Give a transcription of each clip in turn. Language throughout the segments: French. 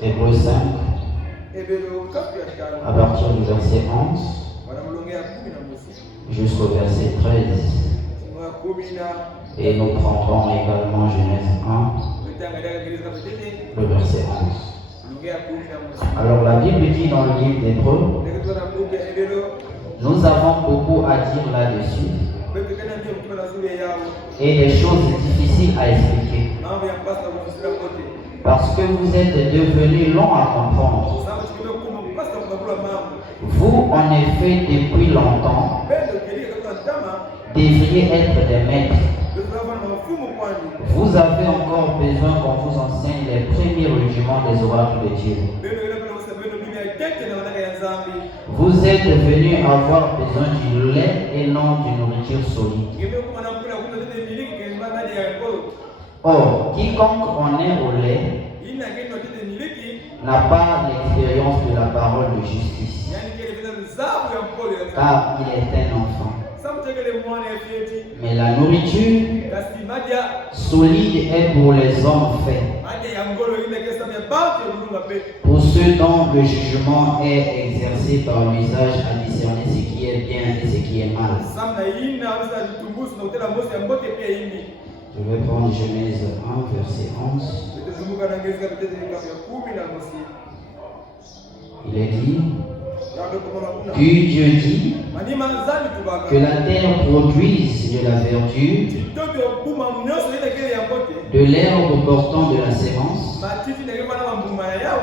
Hébreux 5, à partir du verset 11 jusqu'au verset 13. Et nous prendrons également Genèse 1, le verset 11. Alors la Bible dit dans le livre d'Hébreux, nous avons beaucoup à dire là-dessus et des choses difficiles à expliquer. Parce que vous êtes devenus longs à comprendre. Vous, en effet, depuis longtemps, devriez être des maîtres. Vous avez encore besoin qu'on vous enseigne les premiers rudiments des oracles de Dieu. Vous êtes venus avoir besoin du lait et non d'une nourriture solide. Or, quiconque en est au lait n'a pas l'expérience de la parole de justice, car il est un enfant. Mais la nourriture solide est pour les hommes faits, Pour ceux dont le jugement est exercé par l'usage à discerner ce qui est bien et ce qui est mal. Je vais prendre Genèse 1, verset 11. Il est dit, puis Dieu dit que la terre produise de la verdure, de l'herbe portant de la sémence,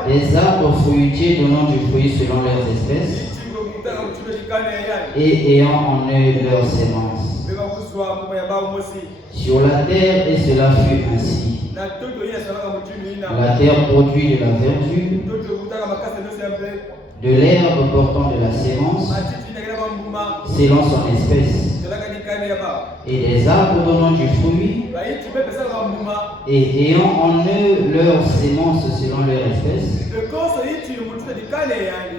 des arbres fruitiers donnant du fruit selon leurs espèces, et ayant en eux leur sémence. Sur la terre, et cela fut ainsi. La terre produit de la verdure, de l'herbe portant de la sémence, selon son espèce, et des arbres donnant du fruit, et ayant en eux leur sémence selon leur espèce.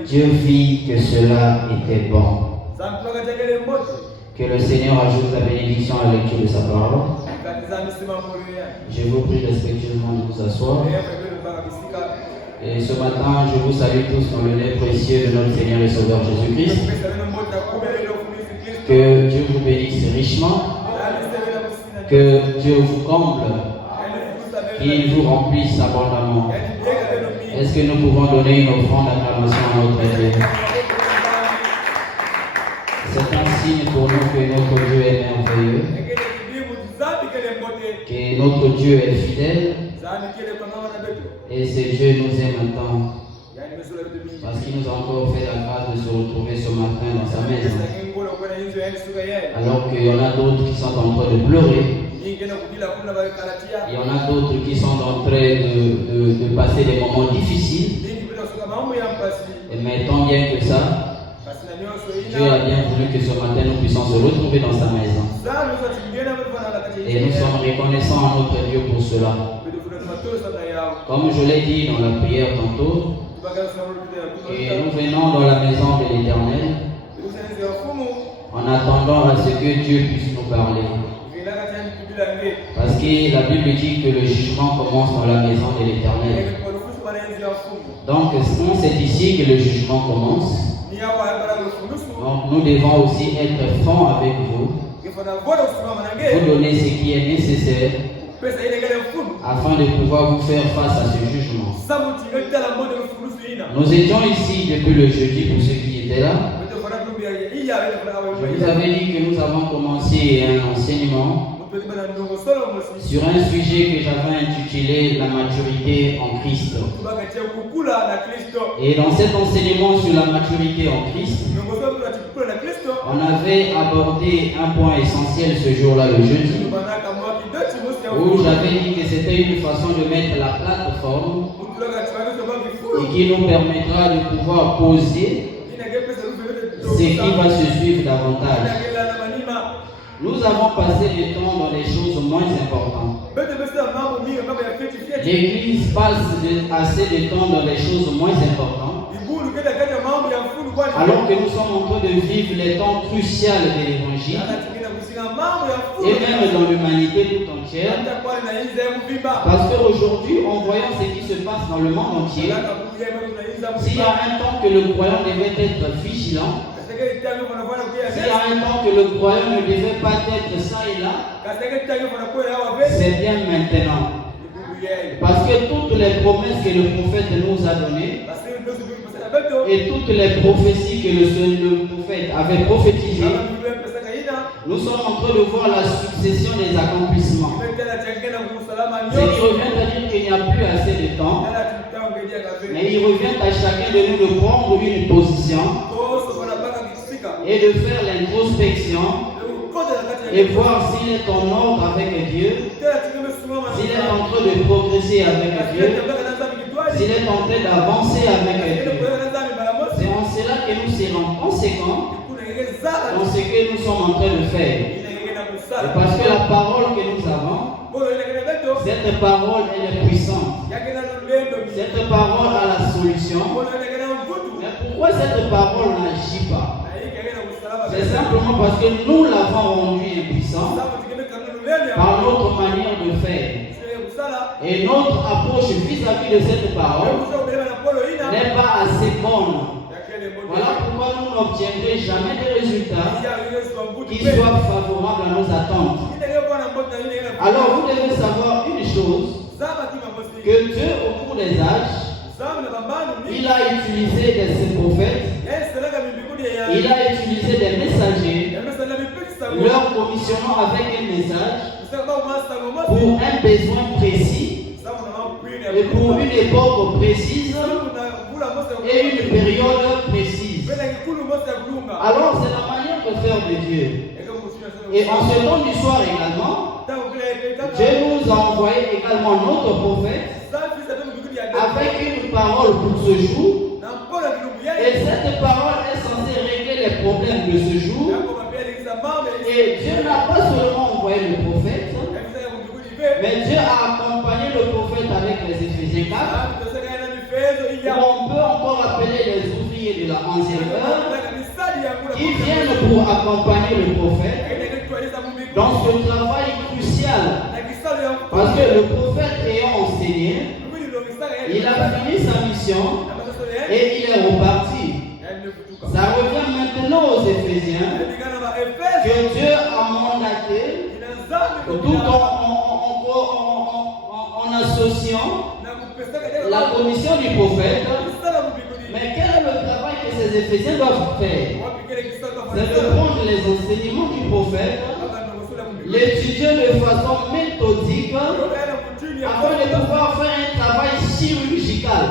Dieu vit que cela était bon. Que le Seigneur ajoute la bénédiction à la lecture de sa parole. Je vous prie respectueusement de vous asseoir. Et ce matin, je vous salue tous dans le nom précieux de notre Seigneur et Sauveur Jésus-Christ. Que Dieu vous bénisse richement. Que Dieu vous comble. Qu'il vous remplisse abondamment. Est-ce que nous pouvons donner une offrande d'acclamation à notre Dieu? C'est un signe pour nous que notre Dieu est merveilleux, que notre Dieu est fidèle, et ce Dieu nous aime tant, parce qu'il nous a encore fait la grâce de se retrouver ce matin dans sa maison. Alors qu'il y en a d'autres qui sont en train de pleurer, il y en a d'autres qui sont en train de passer des moments difficiles, mais tant bien que ça, Dieu a bien voulu que ce matin nous puissions se retrouver dans sa maison. Et nous sommes reconnaissants à notre Dieu pour cela. Comme je l'ai dit dans la prière tantôt, et nous venons dans la maison de l'Éternel en attendant à ce que Dieu puisse nous parler. Parce que la Bible dit que le jugement commence dans la maison de l'Éternel. Donc, c'est ici que le jugement commence. Donc, nous devons aussi être francs avec vous, vous donner ce qui est nécessaire afin de pouvoir vous faire face à ce jugement. Nous étions ici depuis le jeudi pour ceux qui étaient là. Je vous avais dit que nous avons commencé un enseignement sur un sujet que j'avais intitulé la maturité en Christ. Et dans cet enseignement sur la maturité en Christ, on avait abordé un point essentiel ce jour-là, le jeudi, où j'avais dit que c'était une façon de mettre la plateforme et qui nous permettra de pouvoir poser ce qui va se suivre davantage. Nous avons passé du temps dans les choses moins importantes. L'Église passe assez de temps dans les choses moins importantes, alors que nous sommes en train de vivre les temps cruciaux de l'Évangile et même dans l'humanité tout entière. Parce qu'aujourd'hui, en voyant ce qui se passe dans le monde entier, s'il y a un temps que le croyant devait être vigilant, s'il y a un temps que le croyant ne devait pas être ça et là, c'est bien maintenant. Parce que toutes les promesses que le prophète nous a données et toutes les prophéties que le prophète avait prophétisées, nous sommes en train de voir la succession des accomplissements. Ce qui revient à dire qu'il n'y a plus assez de temps, mais il revient à chacun de nous de prendre une position et de faire l'introspection et voir s'il est en ordre avec Dieu, s'il est en train de progresser avec Dieu, s'il est en train d'avancer avec Dieu. C'est en cela que nous serons conséquents dans ce que nous sommes en train de faire. Et parce que la parole que nous avons, cette parole elle est puissante. Cette parole a la solution. Mais pourquoi cette parole n'agit pas? C'est simplement parce que nous l'avons rendu impuissant par notre manière de faire. Et notre approche vis-à-vis de cette parole n'est pas assez bonne. Voilà pourquoi nous n'obtiendrons jamais des résultats qui soient favorables à nos attentes. Alors vous devez savoir une chose, que Dieu au cours des âges, il a utilisé ses prophètes, il a utilisé des messagers, leur commissionnant avec un message pour un besoin précis et pour une époque précise et une période précise. Alors c'est la manière de faire de Dieu. Et en ce temps du soir également, Dieu nous a envoyé également notre prophète avec une parole pour ce jour. Et cette parole est censée régler les problèmes de ce jour. Et Dieu n'a pas seulement envoyé le prophète, mais Dieu a accompagné le prophète avec les Éphésiens 4. On peut encore appeler les ouvriers de la 11e heure qui viennent pour accompagner le prophète dans ce travail crucial. Parce que le prophète ayant enseigné, il a fini sa mission et il est reparti. Ça revient maintenant aux Éphésiens que Dieu a mandaté, tout en associant la commission du prophète. Mais quel est le travail que ces Éphésiens doivent faire? C'est de prendre les enseignements du prophète, l'étudier de façon méthodique afin de pouvoir faire un travail chirurgical.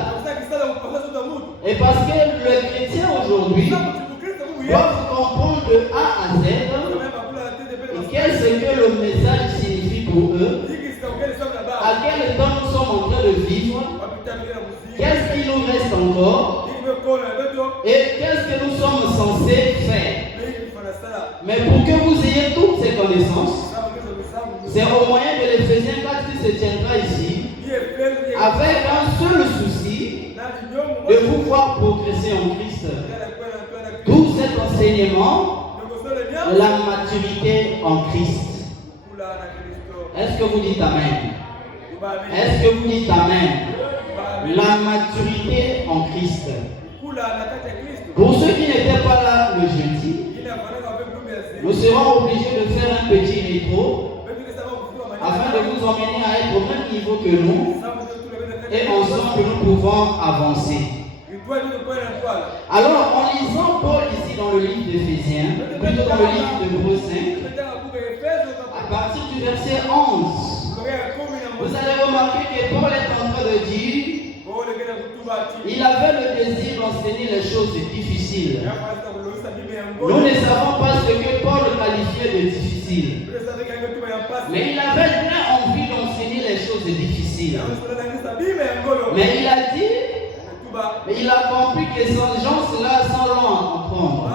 Et parce que le chrétien aujourd'hui doit comprendre de A à Z qu'est-ce que le message signifie pour eux, à quel temps nous sommes en train de vivre, qu'est-ce qui nous reste encore et qu'est-ce que nous sommes censés faire. Mais pour que vous ayez toutes ces connaissances, c'est au moyen de l'Éphésiens 4 qui se tiendra ici, avec un seul souci de pouvoir progresser en Christ. Tout cet enseignement, la maturité en Christ. Est-ce que vous dites Amen? Est-ce que vous dites Amen? La maturité en Christ. Pour ceux qui n'étaient pas là le jeudi, nous serons obligés de faire un petit rétro afin de vous emmener à être au même niveau que nous et ensemble nous pouvons avancer. Alors en lisant Paul ici dans le livre d'Éphésiens, plutôt dans le livre de Hébreux 5, à partir du verset 11, vous allez remarquer que Paul est en train de dire il avait le désir d'enseigner les choses difficiles. Nous ne savons pas ce que Paul qualifiait de difficile. Mais il avait bien envie d'enseigner les choses difficiles. Mais il a dit, mais il a compris que ces gens-là sont longs à comprendre.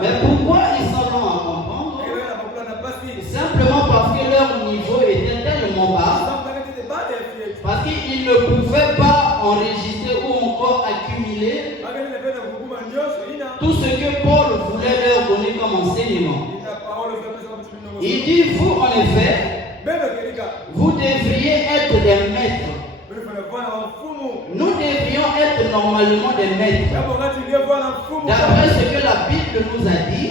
Mais pourquoi ils sont longs à comprendre? Simplement parce que leur niveau était tellement bas, parce qu'ils ne pouvaient pas enregistrer ou encore accumuler tout ce que Paul voulait leur donner comme enseignement. Il dit, vous en effet, vous devriez être des maîtres. Nous devrions être normalement des maîtres. D'après ce que la Bible nous a dit,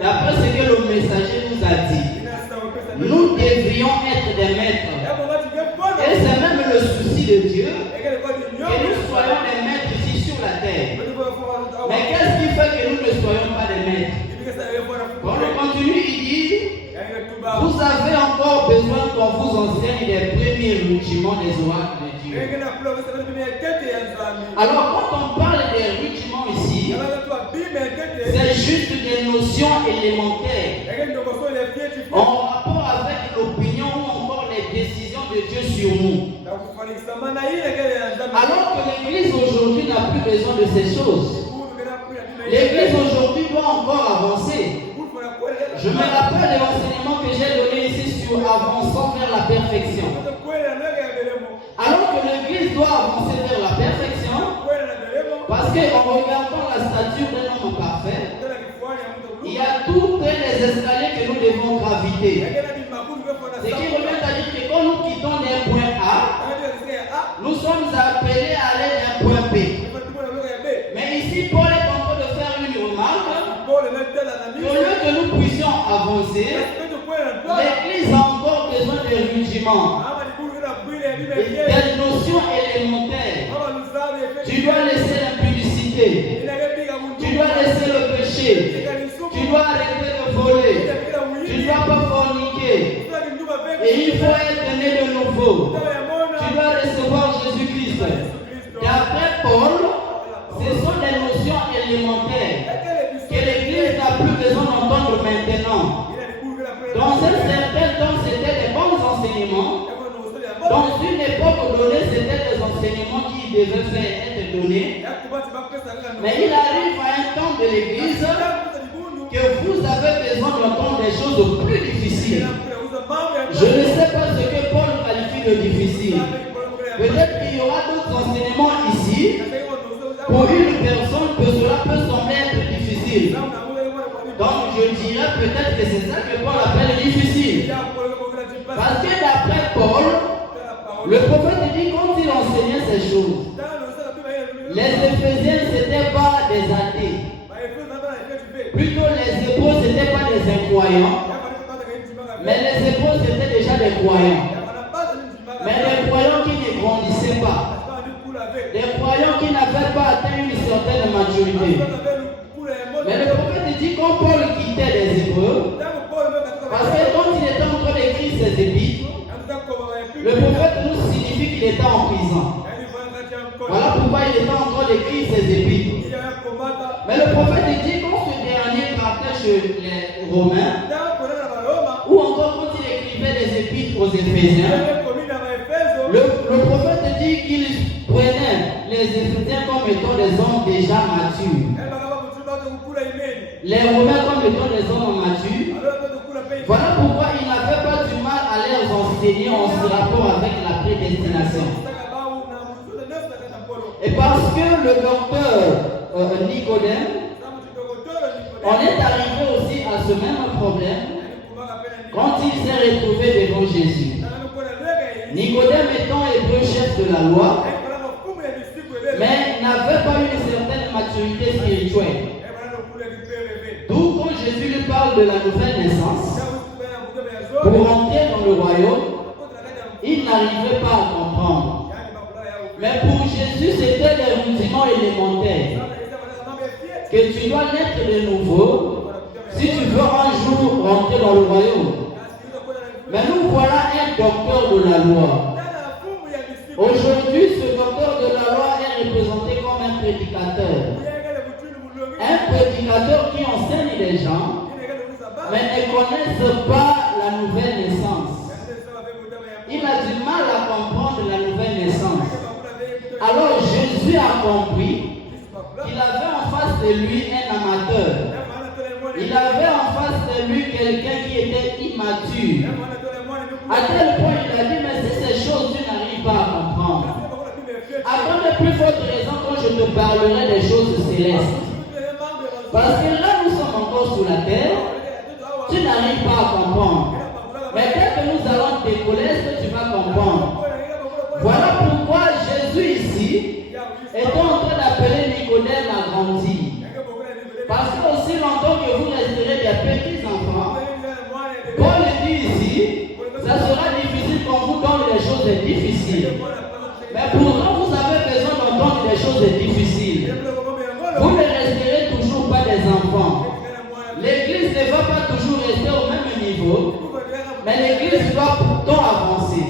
d'après ce que le messager nous a dit, nous devrions être des maîtres. Et c'est même le souci de Dieu que nous soyons des maîtres ici sur la terre. Mais qu'est-ce qui fait que nous ne soyons pas des maîtres? Quand on continue, il dit, vous avez encore besoin qu'on vous enseigne les premiers rudiments des oracles de Dieu. Alors quand on parle des rudiments ici, c'est juste des notions élémentaires en rapport avec l'opinion ou encore les décisions de Dieu sur nous. Alors que l'Église aujourd'hui n'a plus besoin de ces choses. L'Église aujourd'hui doit encore avancer. Je me rappelle de l'enseignement que j'ai donné ici sur avançant vers la perfection. Alors que l'Église doit avancer vers la perfection, parce qu'en regardant la stature d'un homme parfait, il y a tous les escaliers que nous devons graviter. Ce qui revient à dire que quand nous quittons avancé, l'Église a encore besoin de rudiments, des notions élémentaires. Tu dois laisser l'impudicité, tu dois laisser le péché, tu dois arrêter de voler, tu ne dois pas forniquer. Et il faut être né de nouveau. Tu dois recevoir Jésus-Christ. D'après Paul, ce sont des notions élémentaires que l'Église n'a plus besoin d'entendre maintenant. Dans un certain temps, c'était des bons enseignements. Dans une époque donnée, c'était des enseignements qui devaient être donnés. Mais il arrive à un temps de l'Église que vous avez besoin d'entendre des choses plus difficiles. Je ne sais pas ce que Paul qualifie de difficile. Peut-être qu'il y aura d'autres enseignements ici. Pour une personne que cela peut sembler être difficile. Donc je dirais peut-être que c'est ça que Paul appelle difficile. Parce que d'après Paul, le prophète dit quand il enseignait ces choses, les Éphésiens c'était pas des athées. Plutôt les Hébreux c'était pas des incroyants. Mais les Hébreux c'était déjà des croyants. Mais les croyants qui ne grandissaient pas. Les croyants qui n'avaient pas atteint une certaine maturité. Mais le prophète dit quand Paul quittait les Hébreux, parce que quand il était en train d'écrire ses épîtres, le prophète nous signifie qu'il était en prison. Voilà pourquoi il était en train d'écrire ses épîtres. Mais le prophète dit quand ce dernier partait chez les Romains, ou encore quand il écrivait les épîtres aux Éphésiens, le prophète dit qu'il prenait les Éphésiens comme étant des hommes déjà matures. Les Romains comme étant des hommes matures. Voilà pourquoi il n'avait pas du mal à les enseigner en ce rapport avec la prédestination. Et parce que le docteur Nicodème, on est arrivé aussi à ce même problème quand il s'est retrouvé devant Jésus. Nicodème étant hébreu chef de la loi, mais n'avait pas une certaine maturité spirituelle. D'où quand Jésus lui parle de la nouvelle naissance, pour entrer dans le royaume, il n'arrivait pas à comprendre. Mais pour Jésus, c'était des rudiments élémentaires. Que tu dois naître de nouveau si tu veux un jour rentrer dans le royaume. Mais nous voilà un docteur de la loi. Aujourd'hui, ce docteur de la loi est représenté comme un prédicateur. Un prédicateur qui enseigne les gens, mais ne connaissent pas la nouvelle naissance. Il a du mal à comprendre la nouvelle naissance. Alors Jésus a compris qu'il avait en face de lui un amateur. Il avait en face de lui quelqu'un qui était immature. À tel point il a dit, mais si ces choses tu n'arrives pas à comprendre, avant de plus forte raison quand je te parlerai des choses célestes. Parce que là nous sommes encore sur la terre, tu n'arrives pas à comprendre. Mais dès que nous allons décoller, est-ce que tu vas comprendre? Voilà pourquoi Jésus ici est en train d'appeler Nicodème à grandir. Parce que aussi longtemps que vous resterez des petits enfants, Paul dit ici, ça sera difficile quand vous donne des choses difficiles. Mais pourtant vous avez besoin d'entendre des choses difficiles. Vous ne resterez toujours pas des enfants. L'église ne va pas toujours rester au même niveau, mais l'église doit pourtant avancer.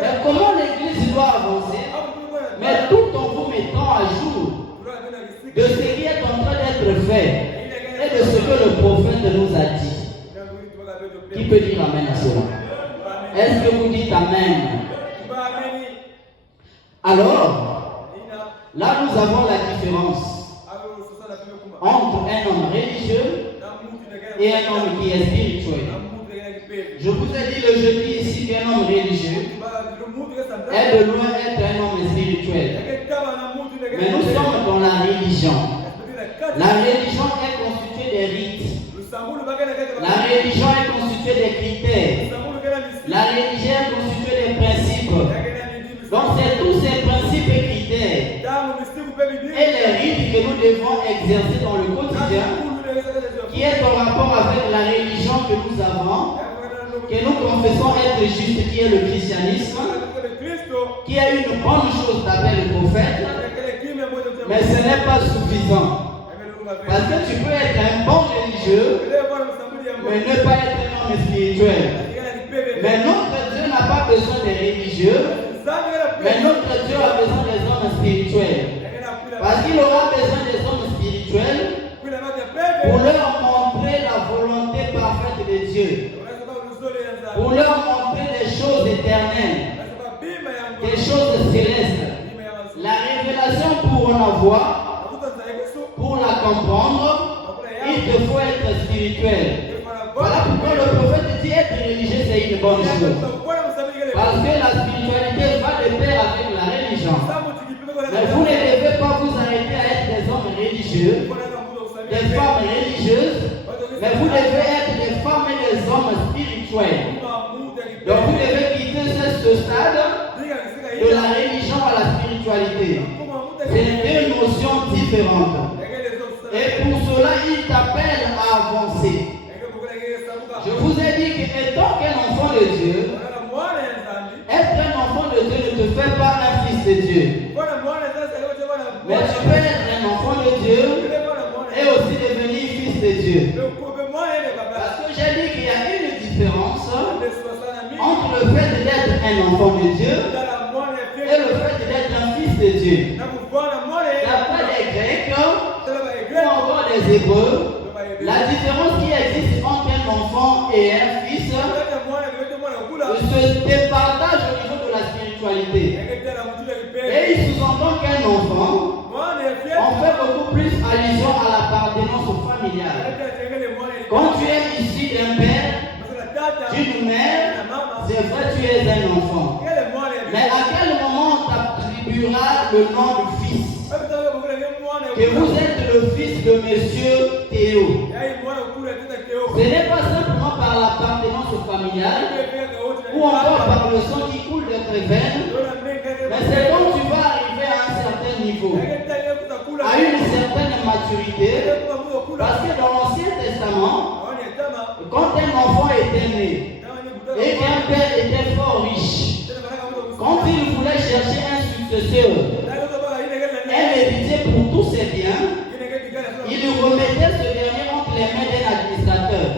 Mais comment l'église doit avancer? Mais tout en vous mettant à jour de ce qui est en train d'être fait et de ce que le prophète nous a dit. Qui peut dire amen à cela? Est-ce que vous dites amen? Alors, là nous avons la différence entre un homme religieux et un homme qui est spirituel. Je vous ai dit le jeudi ici qu'un homme religieux est de loin être un homme spirituel. Mais nous sommes dans la religion. La religion est constituée des rites. La religion est constituée des critères. La religion est constituée des principes. Donc c'est tous ces principes et critères et les rites que nous devons exercer dans le quotidien qui est en rapport avec la religion que nous avons, que nous confessons être juste, qui est le christianisme, qui est une bonne chose d'après le prophète, mais ce n'est pas suffisant. Parce que tu peux être un bon religieux, mais ne pas être un homme spirituel. Mais notre Dieu n'a pas besoin des religieux, mais notre Dieu a besoin des hommes spirituels. Parce qu'il aura besoin des hommes spirituels pour leur montrer la volonté parfaite de Dieu, pour leur montrer des choses éternelles, des choses célestes. La révélation, pour en avoir, pour la comprendre, il te faut être spirituel. Voilà pourquoi le prophète dit être religieux, c'est une bonne chose. Parce que la spiritualité va de pair avec la religion. Mais vous ne devez pas vous arrêter à être des hommes religieux, des femmes religieuses, mais vous devez être des femmes et des hommes spirituels. Donc vous devez quitter ce stade de la religion à la spiritualité. C'est deux notions différentes. Et pour cela, il t'appelle à avancer. Je vous ai dit qu'étant qu'un enfant de Dieu, être un enfant de Dieu ne te fait pas un fils de Dieu. Mais tu peux être un enfant de Dieu et aussi devenir fils de Dieu. Parce que j'ai dit qu'il y a une différence entre le fait d'être un enfant de Dieu et le fait d'être un fils de Dieu. D'après les Grecs ou encore les Hébreux, la différence qui existe entre un enfant et un fils se départage au niveau de la spiritualité. Et il sous-entend qu'un enfant, on fait beaucoup plus allusion à l'appartenance familiale. Quand tu es issu d'un père, d'une mère, c'est vrai, tu es un enfant. Mais à quel moment on t'attribuera le nom de fils? Que vous êtes le fils de monsieur Théo. Ce n'est pas simplement par l'appartenance familiale ou encore par le sang qui coule de tes veines, mais c'est quand tu vas arriver à un certain niveau, à une certaine maturité. Parce que dans l'Ancien Testament, quand un enfant était né et qu'un père était fort riche, quand il voulait chercher un successeur, un héritier pour tous ses biens, il remettait ce dernier entre les mains d'un administrateur.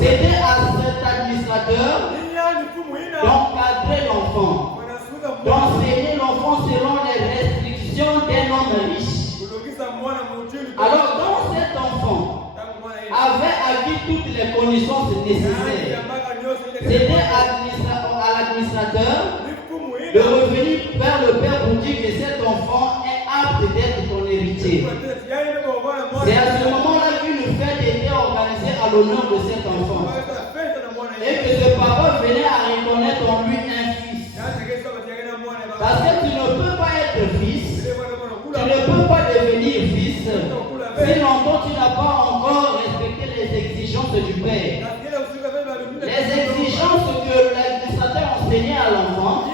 C'était à cet administrateur d'encadrer l'enfant, d'enseigner l'enfant selon les restrictions d'un homme riche. Alors, quand cet enfant avait acquis toutes les connaissances nécessaires, c'était à l'administrateur de revenir vers le père pour dire que cet enfant est apte d'être ton héritier. C'est à ce moment-là qu'une fête était organisée à l'honneur de cet enfant. Et que ce papa venait à reconnaître en lui un fils. Parce que tu ne peux pas être fils, tu ne peux pas devenir fils, si longtemps tu n'as pas encore respecté les exigences du père. Les exigences que l'administrateur enseignait à l'enfant,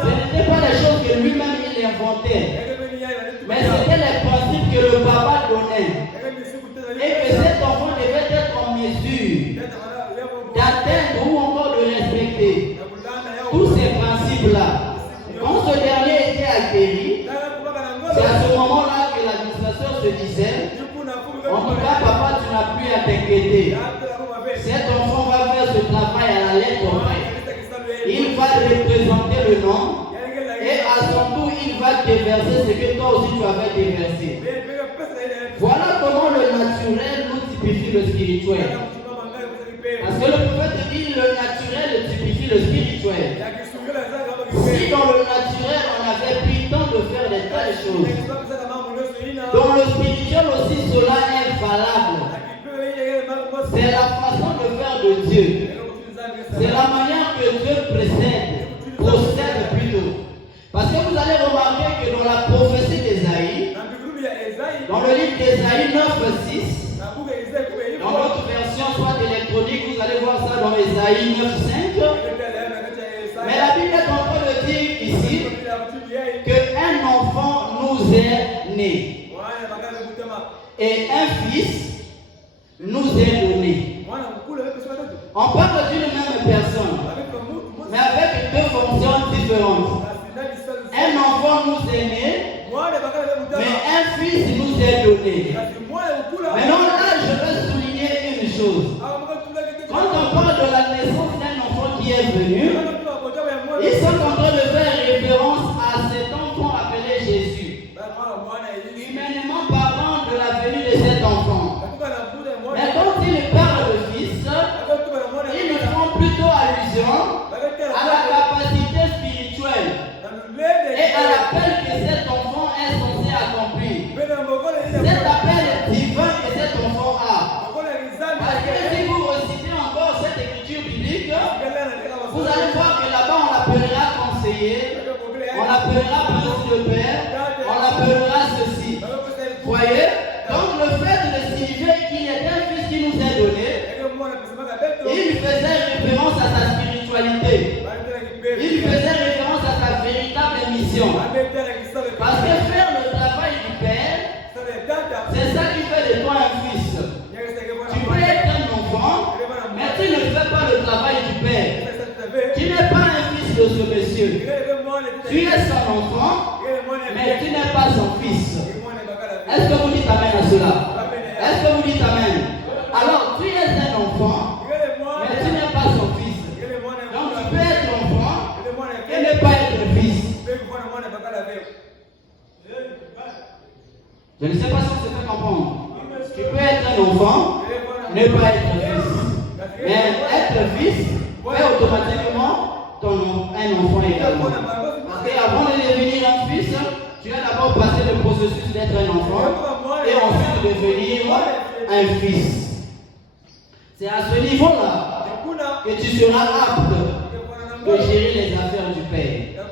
ce n'étaient pas les choses que lui-même il inventait, mais c'était les principes que le papa donnait. Et que cet enfant devait être en mesure d'atteindre ou encore de respecter tous ces principes-là. Quand ce dernier était acquéri, c'est à ce moment-là que l'administration se disait, en tout cas papa, tu n'as plus à t'inquiéter. Cet enfant va faire ce travail à la lettre près. Il va représenter le nom et à son tour il va déverser ce que toi aussi tu avais déversé. Voilà comment le naturel nous typifie le spirituel. Parce que le prophète dit le naturel typifie le spirituel. Si dans le naturel on avait pris le temps de faire de telles choses, dans le spirituel aussi cela est valable. C'est la façon de faire de Dieu. C'est la manière que Dieu procède plutôt. Parce que vous allez remarquer que dans la prophétie d'Ésaïe, dans le livre d'Ésaïe 9:6, dans votre version soit électronique, vous allez voir ça dans Ésaïe 9:5. Mais la Bible est en train de dire ici qu'un enfant nous est né. Et un fils nous est donné. On parle d'une même personne, mais avec deux fonctions différentes. Un enfant nous est né, mais un fils nous est donné. Maintenant là, je veux souligner une chose. Quand on parle de la naissance d'un enfant qui est venu, ils sont en train de faire référence à cet enfant appelé Jésus. Humainement parlant de la venue de cet enfant. Mais quand il parle de fils, ils font plutôt allusion à la capacité spirituelle et à l'appel que cet enfant est censé accomplir. Cet appel divin que cet enfant a. Parce que si vous recitez encore cette écriture biblique, vous allez voir que là-bas on l'appellera conseiller, on l'appellera prince de père, on l'appellera ceci. Voyez? Donc le fait de signifier qu'il est un fils qui nous est donné, il faisait référence à sa spiritualité. Il faisait référence à sa véritable mission. Parce que faire le travail du Père, c'est ça qui fait de toi un fils. Tu peux être un enfant, mais tu ne fais pas le travail du Père. Tu n'es pas un fils de ce monsieur. Tu es son enfant, mais tu n'es pas son fils. Est-ce que vous dites amen à cela? Est-ce que vous dites amen? Alors, tu es un enfant, mais tu n'es pas son fils. Donc, tu peux être enfant et ne pas être fils. Je ne sais pas si on se fait comprendre. Tu peux être un enfant, ne pas être fils. Mais être fils fait automatiquement un enfant également. Parce qu'avant de devenir un fils, tu as d'abord passé le processus d'être un enfant et ensuite devenir un fils. C'est à ce niveau-là que tu seras apte de gérer les affaires du Père.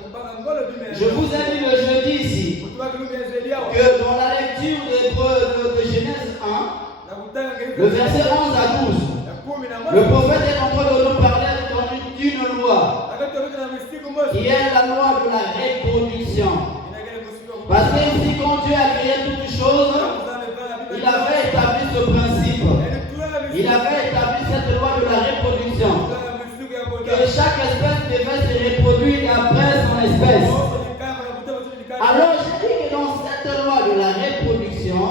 Je vous ai dit le jeudi ici que dans la lecture de Genèse 1, le verset 11 à 12, le prophète est en train de nous parler d'une loi qui est la loi de la reproduction. Parce que ici, quand Dieu a créé toutes choses, il avait établi ce principe. Il avait établi cette loi de la reproduction. Que chaque espèce devait se reproduire d'après son espèce. Alors je dis que dans cette loi de la reproduction,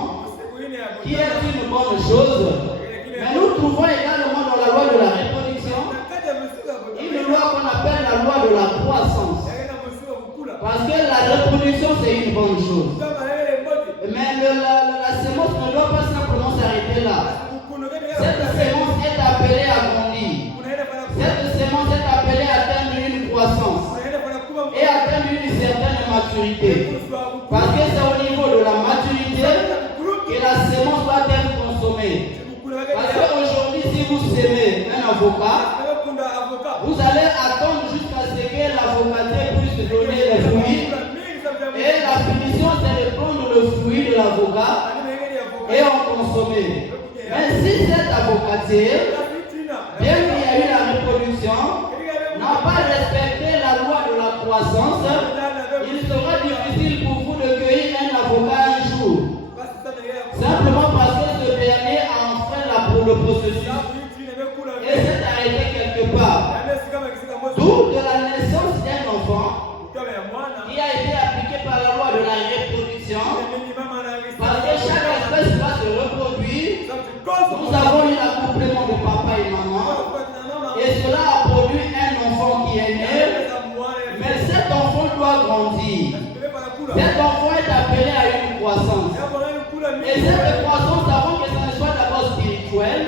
qui est une bonne chose, mais nous trouvons également dans la loi de la reproduction une loi qu'on appelle la loi de la croissance. Parce que la reproduction c'est une bonne chose. Mais la sémence ne doit pas simplement s'arrêter là. Cette sémence est appelée à grandir. Cette sémence est appelée à atteindre une croissance et atteindre une certaine maturité. Parce que c'est au niveau de la maturité que la sémence doit être consommée. Parce qu'aujourd'hui, si vous sémez un avocat, vous allez attendre jusqu'à ce que l'avocaté puisse donner les fruits. Et la finition, c'est de prendre le fruit de l'avocat et en consommer. Mais si cet avocatier, bien qu'il y ait eu la reproduction, n'a pas respecté la loi de la croissance, il sera difficile pour vous de cueillir un avocat un jour. Simplement parce que ce dernier a enfreint le processus et s'est arrêté quelque part. D'où de la naissance d'un enfant qui a été appliqué par la loi de la reproduction, parce que chaque espèce va se reproduire. Nous avons eu l'accouplement de papa et maman, et cela a produit un enfant qui est né, mais cet enfant doit grandir. Cet enfant est appelé à une croissance. Et cette croissance, avant que ça ne soit d'abord spirituel,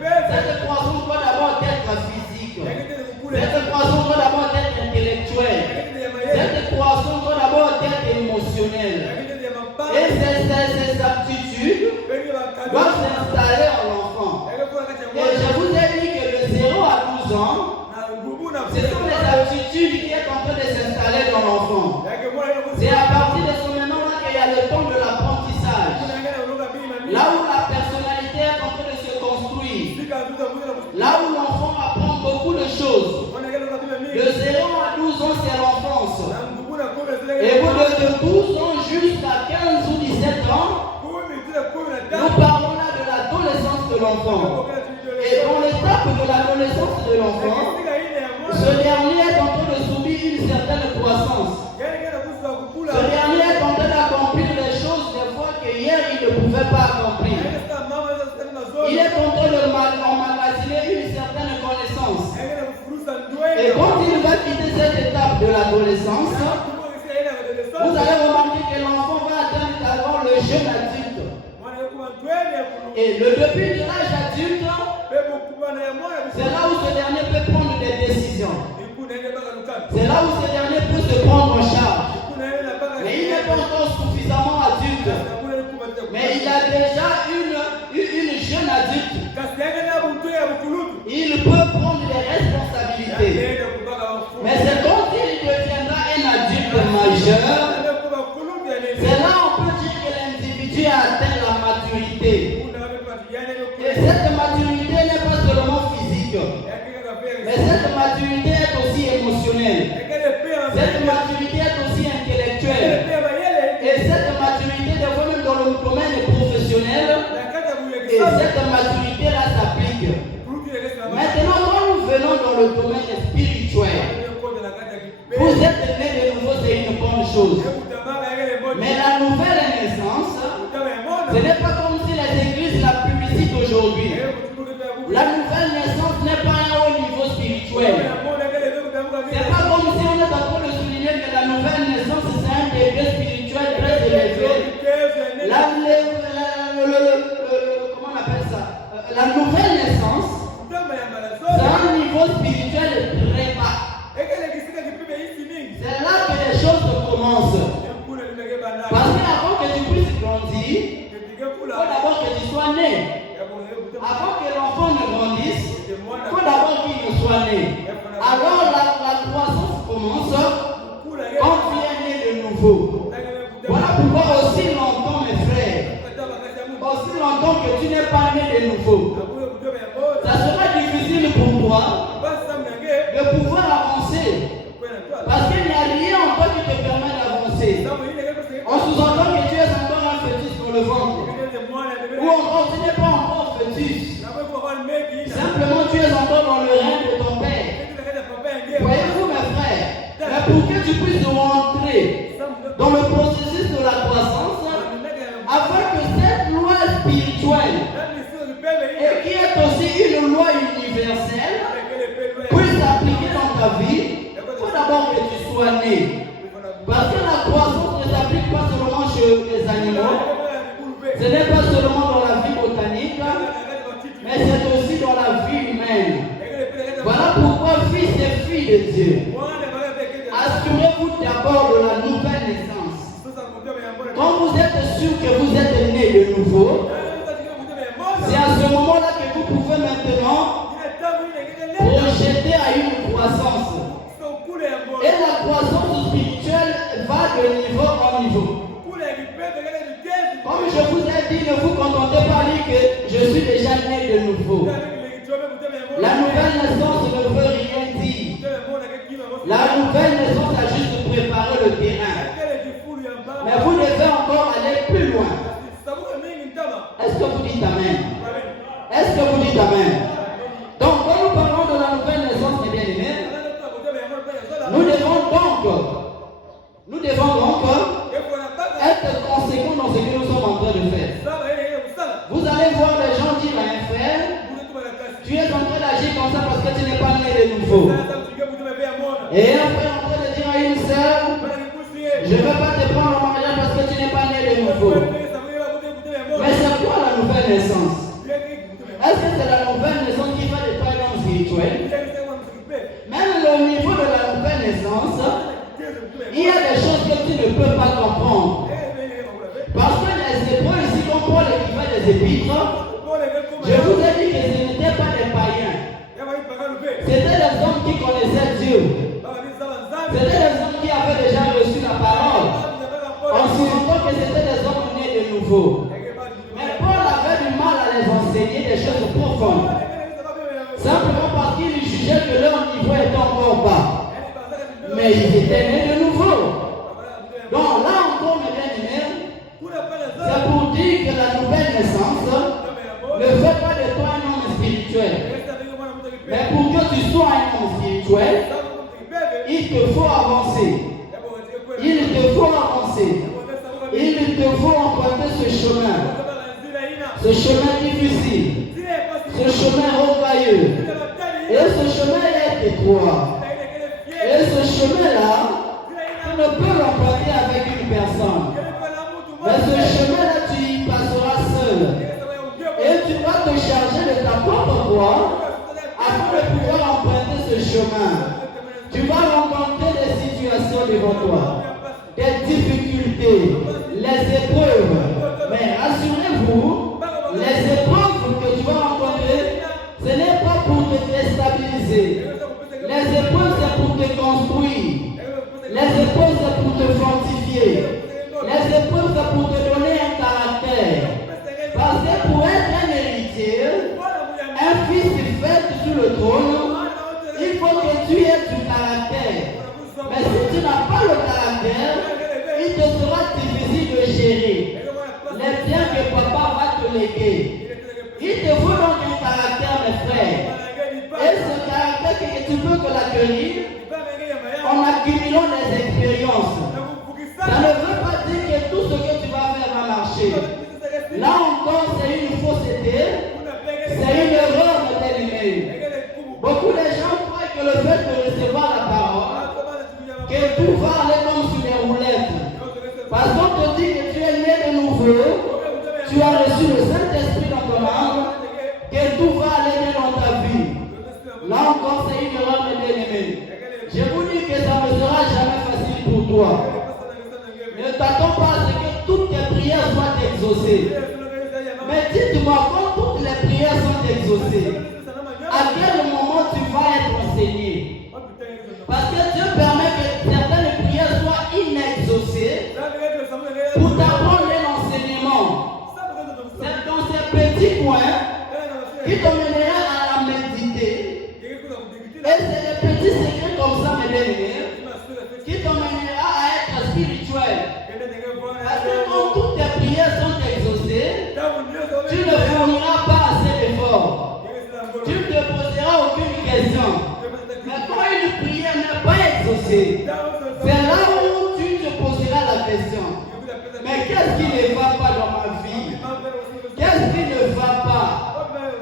cette croissance doit d'abord être physique. Cette croissance doit d'abord être intellectuelle. Cette croissance doit d'abord être émotionnelle. Et ces aptitudes doivent s'installer en l'enfant. Et je vous ai dit que de 0 à 12 ans, ce sont les aptitudes qui sont en train de s'installer dans l'enfant. C'est à partir de ce moment-là qu'il y a le temps de l'apprentissage. Là où la personnalité est en train de se construire. Là où l'enfant apprend beaucoup de choses. De 0 à 12 ans, c'est l'enfance. Et vous, de 12 ans jusqu'à 15 ou 17 ans, nous parlons là de l'adolescence de l'enfant. Et dans l'étape de l'adolescence de l'enfant, ce dernier est en train de subir une certaine croissance. Ce dernier est en train d'accomplir des choses des fois que hier il ne pouvait pas accomplir. Il est en train d'emmagasiner une certaine connaissance. Et quand il va quitter cette étape de l'adolescence, vous allez remarquer que l'enfant va atteindre d'abord le jeune adulte. Et depuis l'âge adulte, c'est là où ce dernier peut prendre des décisions. C'est là où ce dernier peut se prendre en charge. Mais il n'est pas encore suffisamment adulte. Mais il a déjà une jeune adulte. Il peut prendre des responsabilités. Mais c'est quand il deviendra un adulte majeur, c'est là où on peut dire que l'individu a atteint la maturité. Et cette maturité n'est pas seulement physique, mais cette maturité est aussi émotionnelle. Cette maturité est aussi intellectuelle. Et cette maturité, des fois même dans le domaine professionnel, et cette maturité-là s'applique. Maintenant, quand nous venons dans le domaine spirituel, vous êtes né de nouveau, c'est une bonne chose. Mais la nouvelle naissance, ce n'est pas comme si les églises la publicitent aujourd'hui. La nouvelle naissance n'est pas un haut niveau spirituel. C'est pas comme si on est en train de souligner que la nouvelle naissance c'est un degré spirituel très élevé. Comment on appelle ça? La nouvelle naissance, c'est un niveau spirituel très bas. C'est là que les choses commencent. Parce qu'avant que tu puisses grandir, il faut d'abord que tu sois né. Avant que l'enfant ne grandisse, il faut d'abord qu'il ne soit né. Alors la croissance commence quand tu es né de nouveau. Voilà pourquoi aussi longtemps, mes frères, aussi longtemps que tu n'es pas né de nouveau, ça sera difficile pour toi de pouvoir avancer. Parce qu'il n'y a rien en toi qui te permet d'avancer. On sous-entend que tu es encore un fœtus dans le ventre. Ou encore tu n'es pas encore fœtus. Simplement tu es encore dans le règne de ton père. Voyez-vous mes frères, mais pour que tu puisses rentrer dans le processus de la croissance, afin que cette loi spirituelle, et qui est aussi une loi universelle, puisse s'appliquer dans ta vie, il faut d'abord que tu sois né. Parce que la croissance ne s'applique pas seulement chez les animaux, ce n'est pas seulement dans la vie botanique, mais c'est aussi dans la vie humaine. Voilà pourquoi, fils et filles de Dieu, assurez-vous d'abord de la nouvelle naissance. Quand vous êtes sûr que vous êtes né de nouveau, c'est à ce moment-là que vous pouvez maintenant projeter à une croissance. Et la croissance spirituelle va de niveau en niveau. Comme je vous ai dit, ne vous contentez pas de dire que je suis déjà né de nouveau. La nouvelle naissance ne veut rien dire. La nouvelle naissance a juste préparé le terrain. Mais vous devez encore aller plus loin. Est-ce que vous dites Amen? Est-ce que vous dites Amen? Donc, quand nous parlons de la nouvelle naissance, mes bien-aimés, nous devons donc être conséquents dans ce que nous sommes en train de faire. Vous allez voir les gens dire à un frère, tu es en train d'agir comme ça parce que tu n'es pas né de nouveau. Et un frère en train de dire à une sœur, je ne vais pas te prendre en mariage parce que tu n'es pas né de nouveau. Mais c'est quoi la nouvelle naissance? Est-ce que c'est la nouvelle naissance qui va de toi dans le spirituel? Même au niveau de la nouvelle naissance, il y a des choses que tu ne peux pas comprendre. Parce que les Hébreux ici, comme Paul écrivait des épîtres, je vous ai dit que ce n'étaient pas des païens. C'était des hommes qui connaissaient Dieu. C'était des hommes qui avaient déjà reçu la parole. En supposant que c'était des hommes nés de nouveau. Mais Paul avait du mal à les enseigner des choses profondes. Simplement parce qu'il jugeait que leur niveau était encore bas. Mais ils étaient nés de nouveau. Donc là encore, mes bien-aimés, c'est pour dire que la nouvelle naissance ne fait pas de ne peux l'emprunter avec une personne. Mais ce chemin-là, tu y passeras seul. Et tu vas te charger de ta propre voie afin de pouvoir emprunter ce chemin. Tu vas rencontrer des situations devant toi, des difficultés, les épreuves. Mais rassurez-vous, les épreuves que tu vas rencontrer, ce n'est pas pour te déstabiliser. Les épreuves, c'est pour te construire. Les épreuves, c'est pour te fortifier. Les épreuves, c'est pour te donner un caractère. Parce que pour être un héritier, un fils fait sur le trône, il faut que tu aies du caractère. Mais si tu n'as pas le caractère, il te sera difficile de gérer les biens que papa va te léguer. Il te faut donc un caractère, mes frères. Et ce caractère que tu peux que l'accueillir en accumulant les expériences. Ça ne veut pas dire que tout ce que tu vas faire va marcher. Là encore, c'est une fausseté. C'est une erreur de t'éliminer. Beaucoup de gens croient que le fait de recevoir la parole, que tout va aller comme sur les roulettes. Parce qu'on te dit que tu es né de nouveau, tu as reçu le Saint-Esprit dans ton âme, que tout va aller bien dans ta vie. Là encore, c'est une erreur de bien-aimé. Je vous dis que ça ne sera jamais facile pour toi. Ne t'attends pas à ce que toutes tes prières soient exaucées. Mais dites-moi, quand toutes les prières sont exaucées, à quel moment tu vas être enseigné? Parce que Dieu permet que certaines prières soient inexaucées pour t'apprendre l'enseignement. C'est dans ces petits points qui t'emmènera à la méditer. Et c'est des petits secrets comme ça, mes bien-aimés, qui t'emmènera à être spirituel. Parce que quand toutes tes prières sont exaucées, tu ne fourniras pas assez d'efforts. Tu ne te poseras aucune question. Mais quand une prière n'est pas exaucée, c'est là où tu te poseras la question. Mais qu'est-ce qui ne va pas dans ma vie? Qu'est-ce qui ne va pas?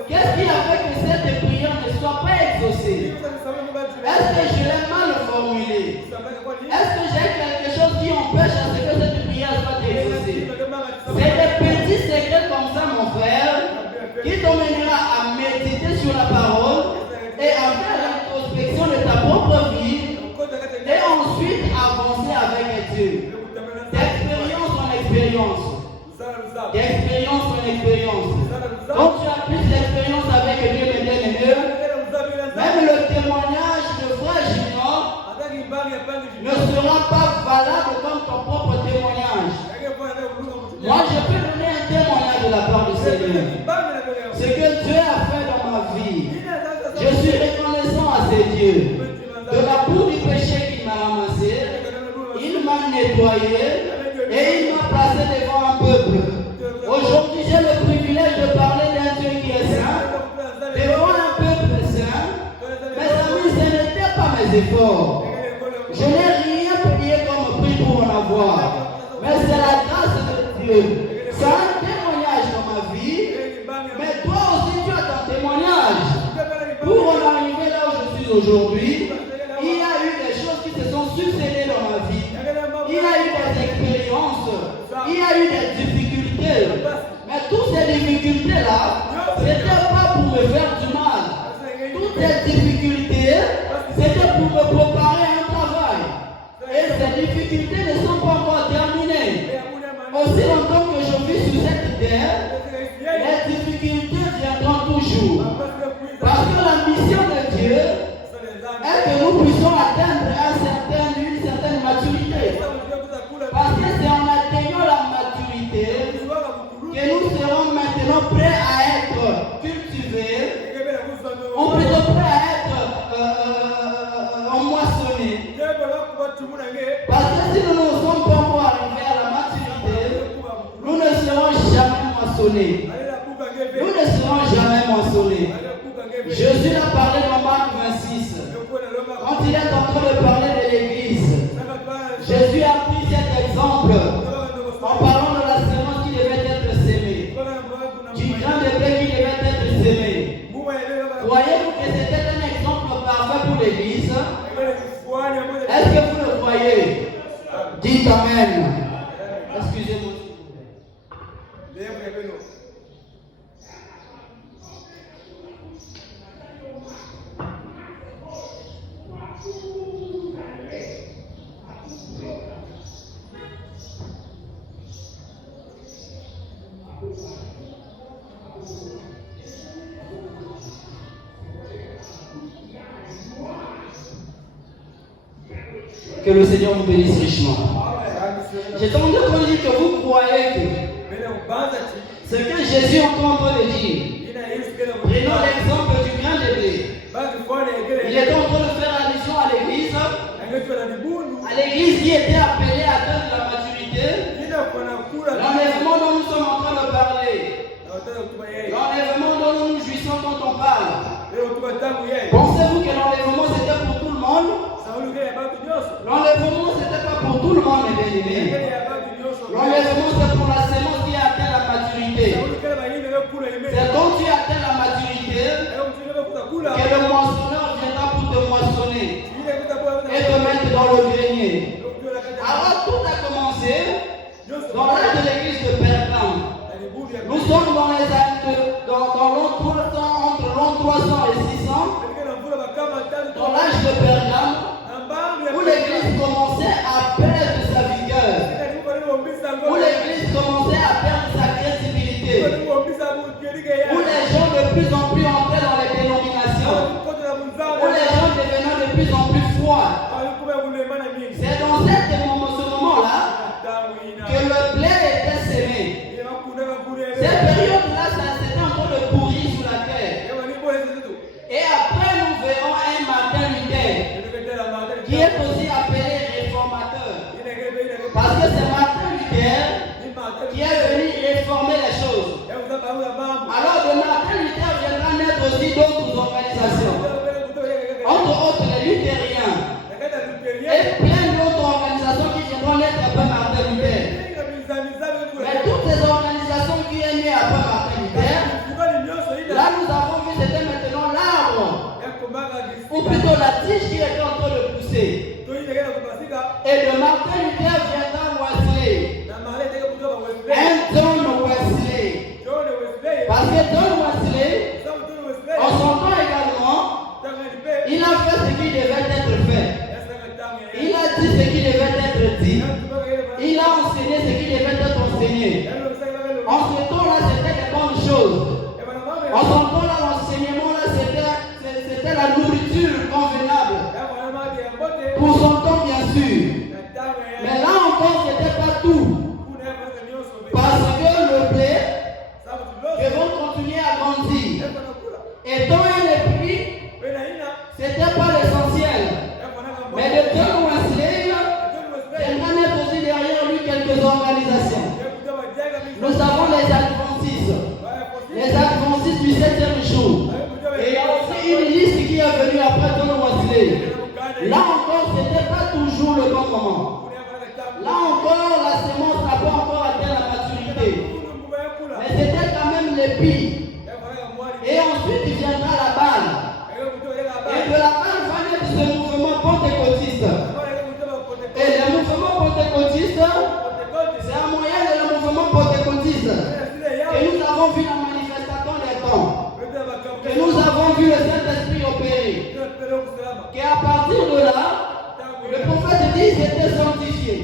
Qu'est-ce qui a fait que cette prière ne soit pas exaucée? Est-ce que je l'ai mal formulée? Est-ce que j'ai quelque chose qui empêche à ce que cette prière soit exaucée? C'est des petits secrets comme ça, mon frère, qui t'emmènera à méditer sur la parole et à faire l'introspection de ta propre vie et ensuite avancer avec Dieu. D'expérience en expérience. D'expérience en expérience. Quand tu as plus d'expérience avec Dieu, mes bien-aimés, même le témoignage de frère Junior ne sera pas valable comme ton propre témoignage. Moi, je peux donner un témoignage de la part du Seigneur. Ce que Dieu a fait dans ma vie, je suis reconnaissant à ce Dieu. De la boue du péché qu'il m'a ramassé, il m'a nettoyé et il m'a placé devant un peuple. Aujourd'hui, j'ai le privilège de parler d'un Dieu qui est saint, devant un peuple saint. Mes amis, ce n'était pas mes efforts. Je n'ai rien payé comme prix pour en avoir. Mais c'est la grâce de Dieu. C'est un témoignage dans ma vie. Mais toi aussi, tu as ton témoignage. Pour en arriver là où je suis aujourd'hui, il y a eu des choses qui se sont succédées dans ma vie. Il y a eu des expériences. Il y a eu des difficultés. Mais toutes ces difficultés-là, ce n'était pas pour me faire du mal. Toutes ces difficultés, c'était pour me préparer un travail. Et ces difficultés ne sont pas encore terminées. Aussi longtemps que je vis sur cette terre, les difficultés viendront toujours. Parce que la mission de Dieu est que nous puissions atteindre une certaine maturité. Parce que c'est en atteignant la maturité que nous serons maintenant prêts à être cultivés, ou plutôt prêts à être emmoissonnés. Parce que si nous ne sommes pas encore arrivés à la maturité, nous ne serons jamais moissonnés. Nous ne serons jamais moissonnés. Jésus a parlé dans Marc 26. Quand il est en train de parler de l'église, Jésus a pris cet exemple en parlant de la semence qui devait être sémée, du grain de blé qui devait être sémé. Croyez-vous que c'était un exemple parfait pour l'église? Est-ce que vous le croyez? Dites Amen. Excusez-moi. Que le Seigneur vous bénisse richement. J'ai entendu dire que vous croyez que ce que Jésus est en train de dire, prenons l'exemple du grain de blé. Il est en train de faire allusion à l'église. À l'église qui était appelée à atteindre la maturité. L'enlèvement dont nous sommes en train de parler. L'enlèvement dont nous nous jouissons quand on parle. Pensez-vous que l'enlèvement c'était pour tout le monde? L'enlèvement c'était pas pour tout le monde, mes bien-aimés. L'enlèvement c'est pour la sémence qui atteint la maturité. C'est quand tu atteins la maturité que le moissonneur viendra pour te moissonner et te mettre dans le grenier. Alors tout a commencé dans l'âge de l'église de Pergamum. Nous sommes dans les années dans l'an 300, entre l'an 300 et 600, dans l'âge de Pergamum, où l'église commençait à perdre sa vigueur, où l'église commençait à perdre sa crédibilité, où les gens de plus en plus entraient dans les dénominations, où les gens devenaient de plus en plus froids. C'est dans ce moment-là que le blé était semé. Cette période-là, c'était en train de pourrir sous la terre. Et après, nous verrons un Martin Luther, qui est aussi appelé réformateur. Parce que c'est Martin Luther qui est venu réformer les choses. Alors de Martin Luther viendra naître aussi d'autres organisations. Entre autres les luthériens. Et plein d'autres organisations qui viendront naître après Martin Luther. Mais toutes ces organisations qui sont nées après Martin Luther, là nous avons vu c'était maintenant l'arbre. Ou plutôt la tige qui est en train de pousser. Et de Martin Luther viendra Wesley. Un John Wesley. Parce que John Wesley, en son temps également, il a fait ce qui devait être fait. Il a dit ce qui devait être dit. Il a enseigné ce qui devait être enseigné. En ce temps-là, c'était des bonnes choses. En son temps-là, l'enseignement, là, c'était la nourriture convenable. Pour son temps, bien sûr. Mais là encore, ce n'était pas tout. Parce que le blé, ils vont continuer à grandir. Et dans un esprit, ce n'était pas l'essentiel. Mais le John Wesley, il y en a aussi derrière lui quelques organisations. Nous avons les Adventistes. Les Adventistes du 7e jour. Et il y a aussi une liste qui est venue après John Wesley. Là encore, ce n'était pas toujours le bon moment. Là encore, la sémence n'a pas encore atteint la maturité. Mais c'était quand même l'épi. Et ensuite, il viendra la balle. Et de la balle va naître ce mouvement pentecôtiste. Et le mouvement pentecôtiste, c'est un moyen de le mouvement pentecôtiste. Et nous avons vu la manifestation des temps. Que nous avons vu le Saint-Esprit opérer. Qu'à partir de là, le prophète dit qu'ils étaient sanctifiés.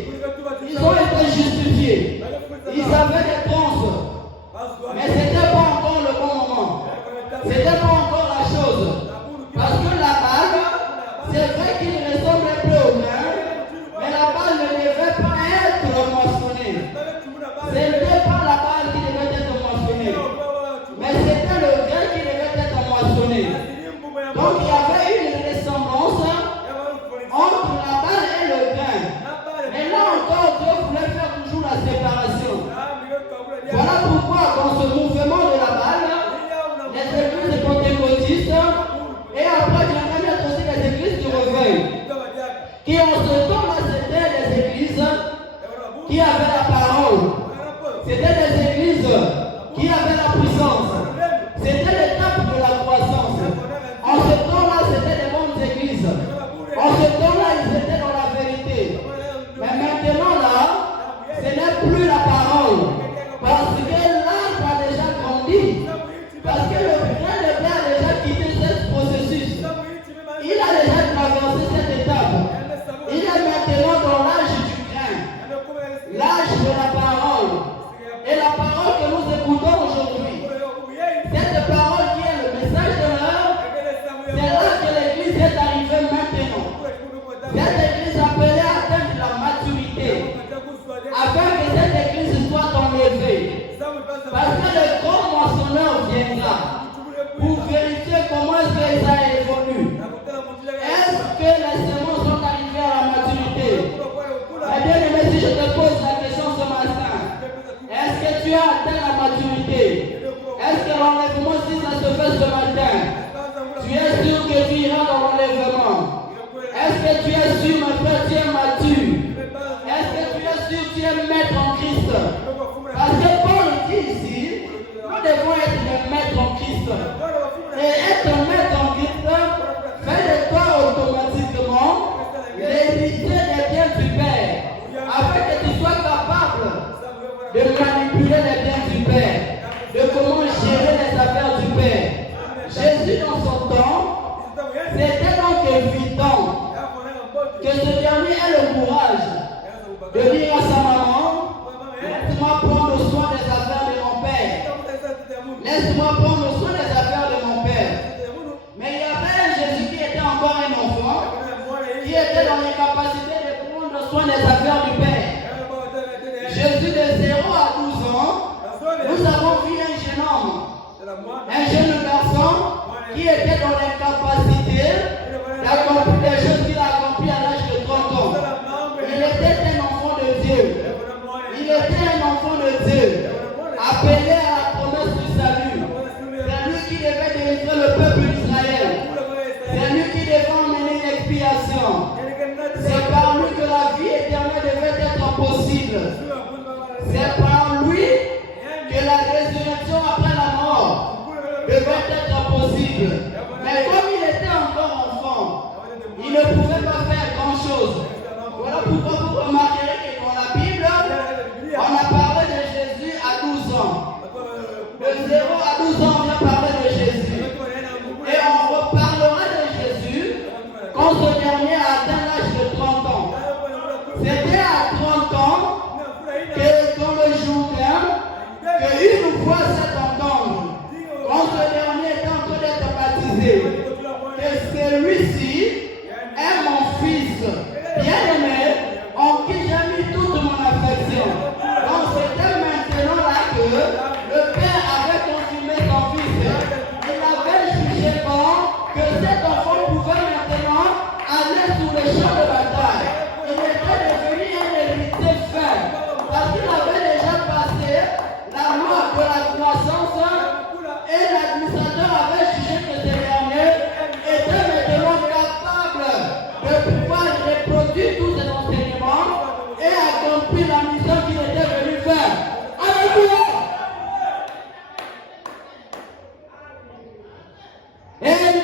Ils ont été justifiés. Ils avaient des trans. Mais ce n'était pas encore le bon moment. Ce n'était pas encore la chose. Parce que la balle, c'est vrai qu'il ressemble un peu au grain, mais la balle ne devait pas être moissonnée. Ce n'était pas la balle qui devait être moissonnée, mais c'était le grain qui devait être moissonné. Donc il y avait une ressemblance entre la balle et le grain. Mais là encore, Dieu voulait faire toujours la séparation. Voilà pourquoi dans ce mouvement de la balle, les églises pentecôtistes, et après il y en a aussi les églises du réveil, qui en ce temps-là c'était des églises qui avaient la parole. C'était des églises qui avaient la puissance. C'était l'étape de la croissance. En ce temps-là, c'était des bonnes églises. En ce temps-là, ils étaient dans la vérité. Mais maintenant, afin que cette église soit enlevée. Parce que le grand moissonneur viendra pour vérifier comment est-ce que ça évolue. Est-ce que les semences sont arrivées à la maturité? Eh bien, mais si je te pose la question ce matin, est-ce que tu as atteint la maturité? Est-ce que l'enlèvement, si ça se fait ce matin, tu es sûr que tu iras dans l'enlèvement? Est-ce que tu es sûr, mon frère, tu es mature? Est-ce que tu es sûr que tu es maître en Christ? Parce que Paul dit ici, nous devons être des maîtres en Christ. Et être maître en Christ fait de toi automatiquement l'héritier des biens du Père, afin que tu sois capable de manipuler les biens du Père, de comment gérer les affaires du Père. Jésus, dans son temps, c'était donc évident que ce dernier ait le courage de dire à sa maman, laisse-moi prendre soin des affaires de mon père. Laisse-moi prendre soin des affaires de mon père. Mais il y avait Jésus qui était encore un enfant, qui était dans l'incapacité de prendre soin des affaires du père. Jésus de 0 à 12 ans, nous avons vu un jeune homme, un jeune garçon qui était dans l'incapacité d'accomplir les choses qu'il a accomplies à l'âge de 30 ans. Il était un enfant de Dieu. Il était un enfant de Dieu, appelé à la promesse du salut. C'est lui qui devait délivrer le peuple d'Israël. C'est lui qui devait emmener l'expiation. C'est par lui que la vie éternelle devait être possible. C'est par lui que la résurrection après la mort devait être possible. Mais comme il était encore enfant, il ne pouvait pas faire grand-chose. Voilà pourquoi vous remarquerez que dans la Bible, on a parlé de Jésus à 12 ans. De 0 à 12 ans, on a parlé de Jésus. Et on reparlera de Jésus quand ce dernier a atteint l'âge de 30 ans. C'était à 30 ans que dans le Jourdain, qu'une voix s'est entendre. Quand ce dernier est en train d'être baptisé, que celui-ci est mon fils bien-aimé, en qui j'ai mis toute mon affection. Donc c'était maintenant là que le Père avait confirmé son fils. Il avait jugé bon que cet enfant pouvait maintenant aller sur le champ de bataille. Il était devenu un héritier fin, parce qu'il avait déjà passé la mort de la croissance et l'administrateur avait jugé que ce dernier était maintenant capable de pouvoir reproduire tous ses enseignements et accomplir la mission qu'il était venu faire. Alléluia! Amen!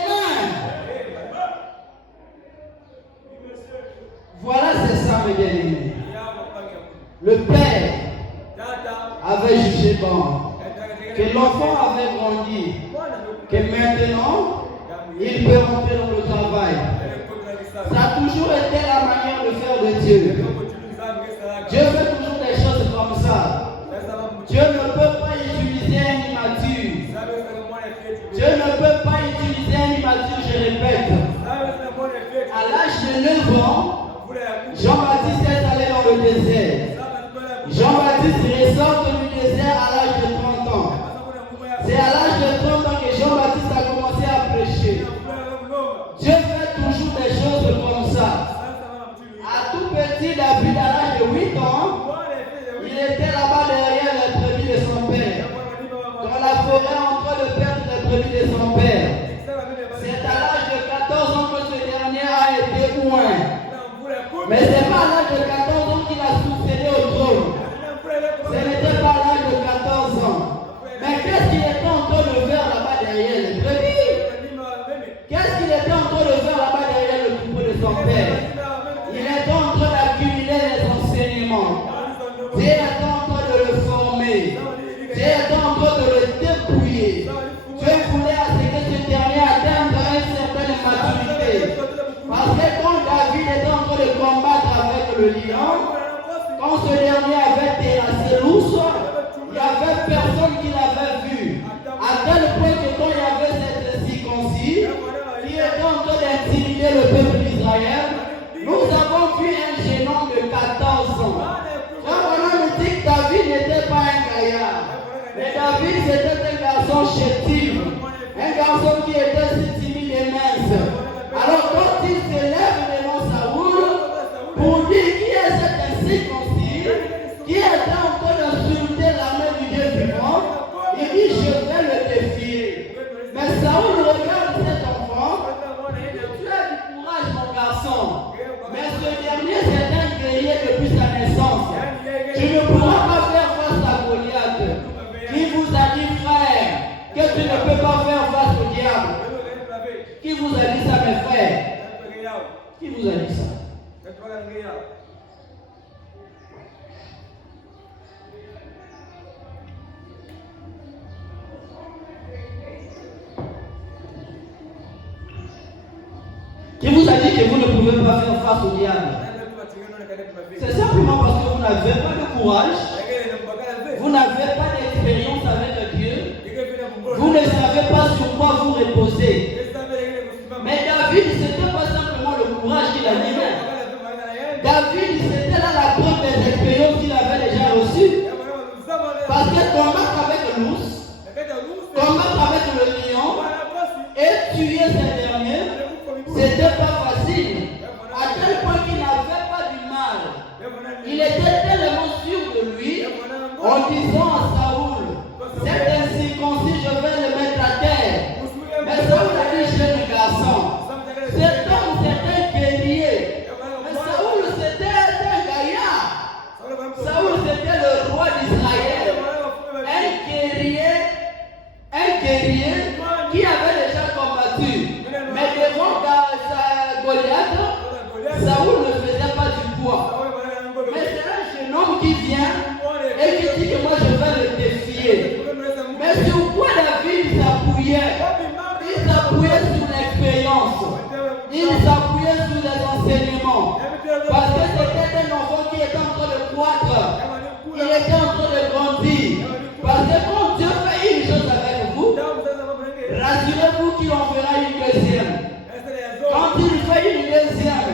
Voilà, c'est ça, mes bien-aimés. Le Père avait jugé bon, que l'enfant avait grandi, que maintenant, il peut entrer dans le travail. Ça a toujours été la manière de faire de Dieu. Dieu fait toujours des choses comme ça. Dieu ne peut pas utiliser un immature. Dieu ne peut pas utiliser un immature, je répète. À l'âge de 9 ans, Jean-Baptiste est allé dans le désert. Jean-Baptiste ressort du désert à l'âge de 30 ans. C'est à l'âge de 30 ans que Jean-Baptiste a commencé à prêcher. Dieu fait toujours des choses comme ça. À tout petit David, à l'âge de 8 ans, il était là-bas derrière les brebis de son père. Dans la forêt en train de perdre les brebis de son père. C'est à l'âge de 14 ans que ce dernier a été oint. Mais ce n'est pas à l'âge de 14 ans qu'il a succédé au trône. Ce n'était pas à l'âge de 14 ans. Mais qu'est-ce qu'il était en train de faire là-bas derrière les brebis? Qu'est-ce qu'il était en train de faire là-bas derrière le troupeau de son père? Il était en train d'accumuler les enseignements. Dieu était en train de le former. Dieu était en train de le dépouiller. Dieu voulait à ce que ce dernier atteigne une certaine maturité. Parce que quand David était en train de combattre avec le lion, quand ce dernier avait terrassé l'ours, il n'y avait personne qui l'avait vu. À tel point que quand il y avait cette circoncis qui était en train d'intimider le peuple d'Israël, nous avons vu un jeune homme de 14 ans. vous a dit ça? Qui vous a dit que vous ne pouvez pas faire face au diable? C'est simplement parce que vous n'avez pas de courage, vous n'avez pas d'expérience avec Dieu, vous ne savez pas sur quoi vous reposer. Mais David, ce n'était pas simplement le courage qu'il animait. David, c'était là la preuve des expériences qu'il avait déjà reçues. Parce que combattre avec l'ours, combattre avec le lion et tuer ces derniers, c'était pas facile. À tel point qu'il n'avait pas du mal. Il était tellement sûr de lui en disant à Saoul, c'est incirconcis, je vais le mettre à terre. Mais Saoul a dit, jeune garçon, cet homme c'est un guerrier. Mais Saoul c'était un gaillard. Saoul c'était le roi d'Israël. Un guerrier qui avait déjà combattu. Mais devant Goliath, Saoul ne faisait pas du poids. Mais c'est un jeune homme qui vient et qui dit que moi je vais le défier. Mais sur quoi David s'appuyait? Il s'appuyait sur l'expérience. Il s'appuyait sur les enseignements. Parce que c'était un enfant qui était en train de croître. Il était en train de grandir. Parce que quand Dieu fait une chose avec vous, rassurez-vous qu'il en fera une deuxième. Quand il fait une deuxième,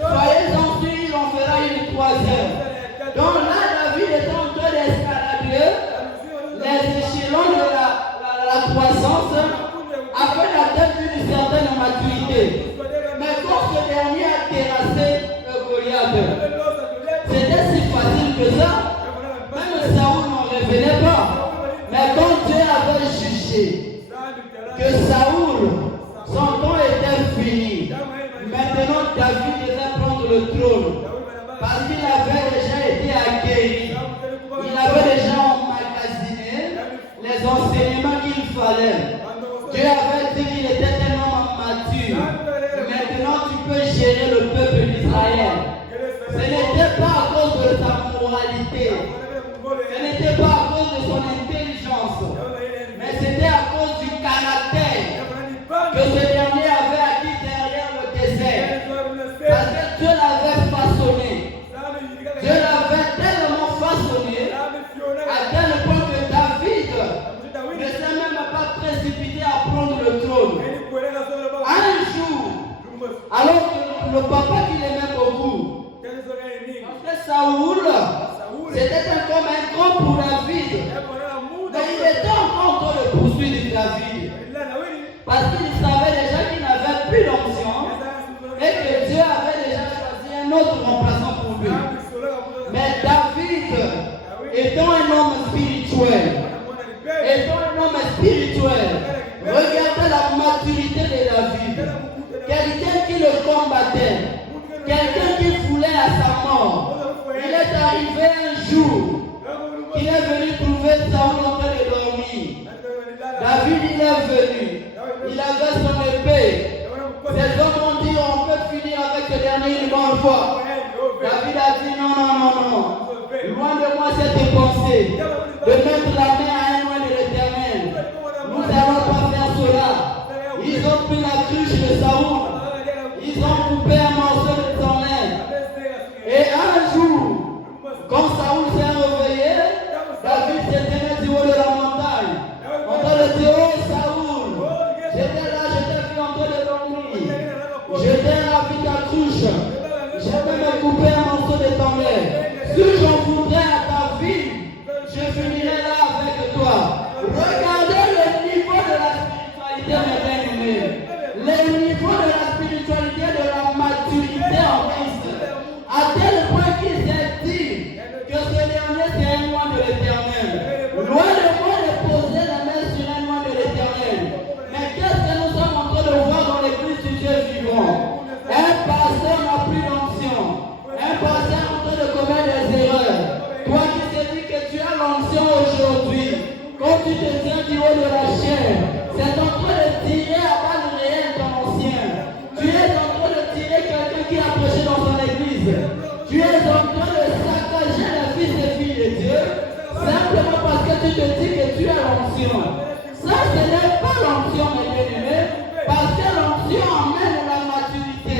soyez-en sûrs, il en fera une troisième. Donc là, David est en train d'escalader les échelons de la croissance afin d'atteindre une certaine maturité. Mais quand ce dernier a terrassé Goliath, c'était si facile que ça, même Saoul n'en revenait pas. Mais quand Dieu avait jugé que Saoul, son temps était fini, maintenant David devait prendre le trône. Parce qu'il avait déjà été aguerri. Il avait déjà emmagasiné les enseignements qu'il fallait. Dieu avait dit qu'il était un homme mature. Maintenant tu peux gérer le peuple d'Israël. Ce n'était pas à cause de sa moralité. Ce n'était pas à cause de son intelligence. Mais c'était à cause du caractère que ce dernier avait acquis derrière le désert. Parce que Dieu l'avait façonné. Dieu l'avait tellement façonné à tel point que David ne s'est même pas précipité à prendre le trône. Un jour, alors que le papa qu'il aimait beaucoup, parce que Saoul, c'était comme un grand pour David. Mais il était encore en train de poursuivre David. Parce qu'il savait déjà qu'il n'avait plus d'onction et que Dieu avait déjà choisi un autre remplaçant pour lui. Mais David, étant un homme spirituel, regardez la maturité de David. Quelqu'un qui le combattait, quelqu'un qui voulait à sa mort. Il est arrivé un jour qu'il est venu trouver Saoul en train de dormir. David, il est venu. Il avait son épée. Ces hommes ont dit, on peut finir avec ce dernier une bonne fois. David a dit, non. Loin de moi cette pensée de mettre la main à un loin de l'Éternel. Nous n'allons pas faire cela. Ils ont pris la cruche de Saoul. Ils ont coupé un morceau de son lin. Et un jour, quand Saoul s'est réveillé, David s'est tenu du haut de la montagne. En train de dire, oh Saoul, j'étais là, je t'ai vu en train de dormir. Je t'ai ravi ta cruche. J'ai même coupé un morceau de ton lait. Si j'en voudrais à ta vie, je finirai là avec te dis que tu as l'onction. Ça, ce n'est pas l'onction, mes bien-aimés, parce que l'onction amène la maturité.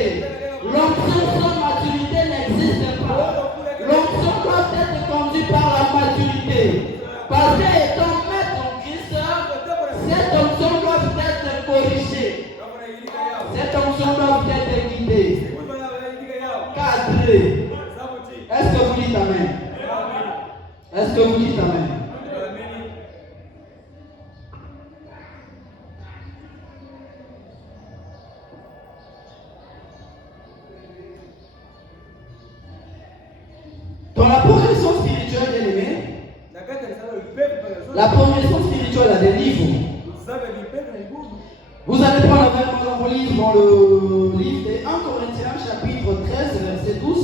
L'onction sans maturité n'existe pas. L'onction doit être conduite par la maturité. Parce que étant maître en Christ, cette onction doit être corrigée. Cette onction doit être guidée, cadrée. Est-ce que vous dites Amen? Est-ce que vous dites Amen? Dans la progression spirituelle, bien-aimé, la progression spirituelle a des niveaux. Vous allez prendre avec moi dans vos livres, dans le livre de 1 Corinthiens, chapitre 13, verset 12.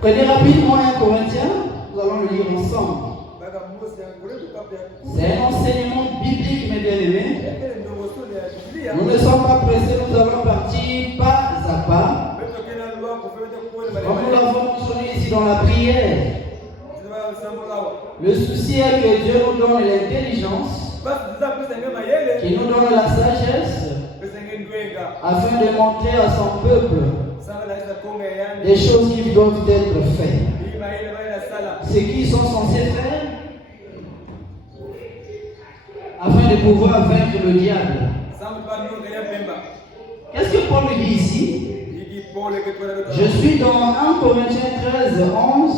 Prenez rapidement 1 Corinthiens, nous allons le lire ensemble. C'est un enseignement biblique, mes bien-aimés. Nous ne sommes pas pressés, nous allons partir pas à pas. Comme nous l'avons mentionné ici dans la prière, le souci est que Dieu nous donne l'intelligence, qu'il nous donne la sagesse, afin de montrer à son peuple les choses qui doivent être faites. Ce qu'ils sont censés faire, afin de pouvoir vaincre le diable. Qu'est-ce que Paul dit ici? Je suis dans 1 Corinthiens 13, 11.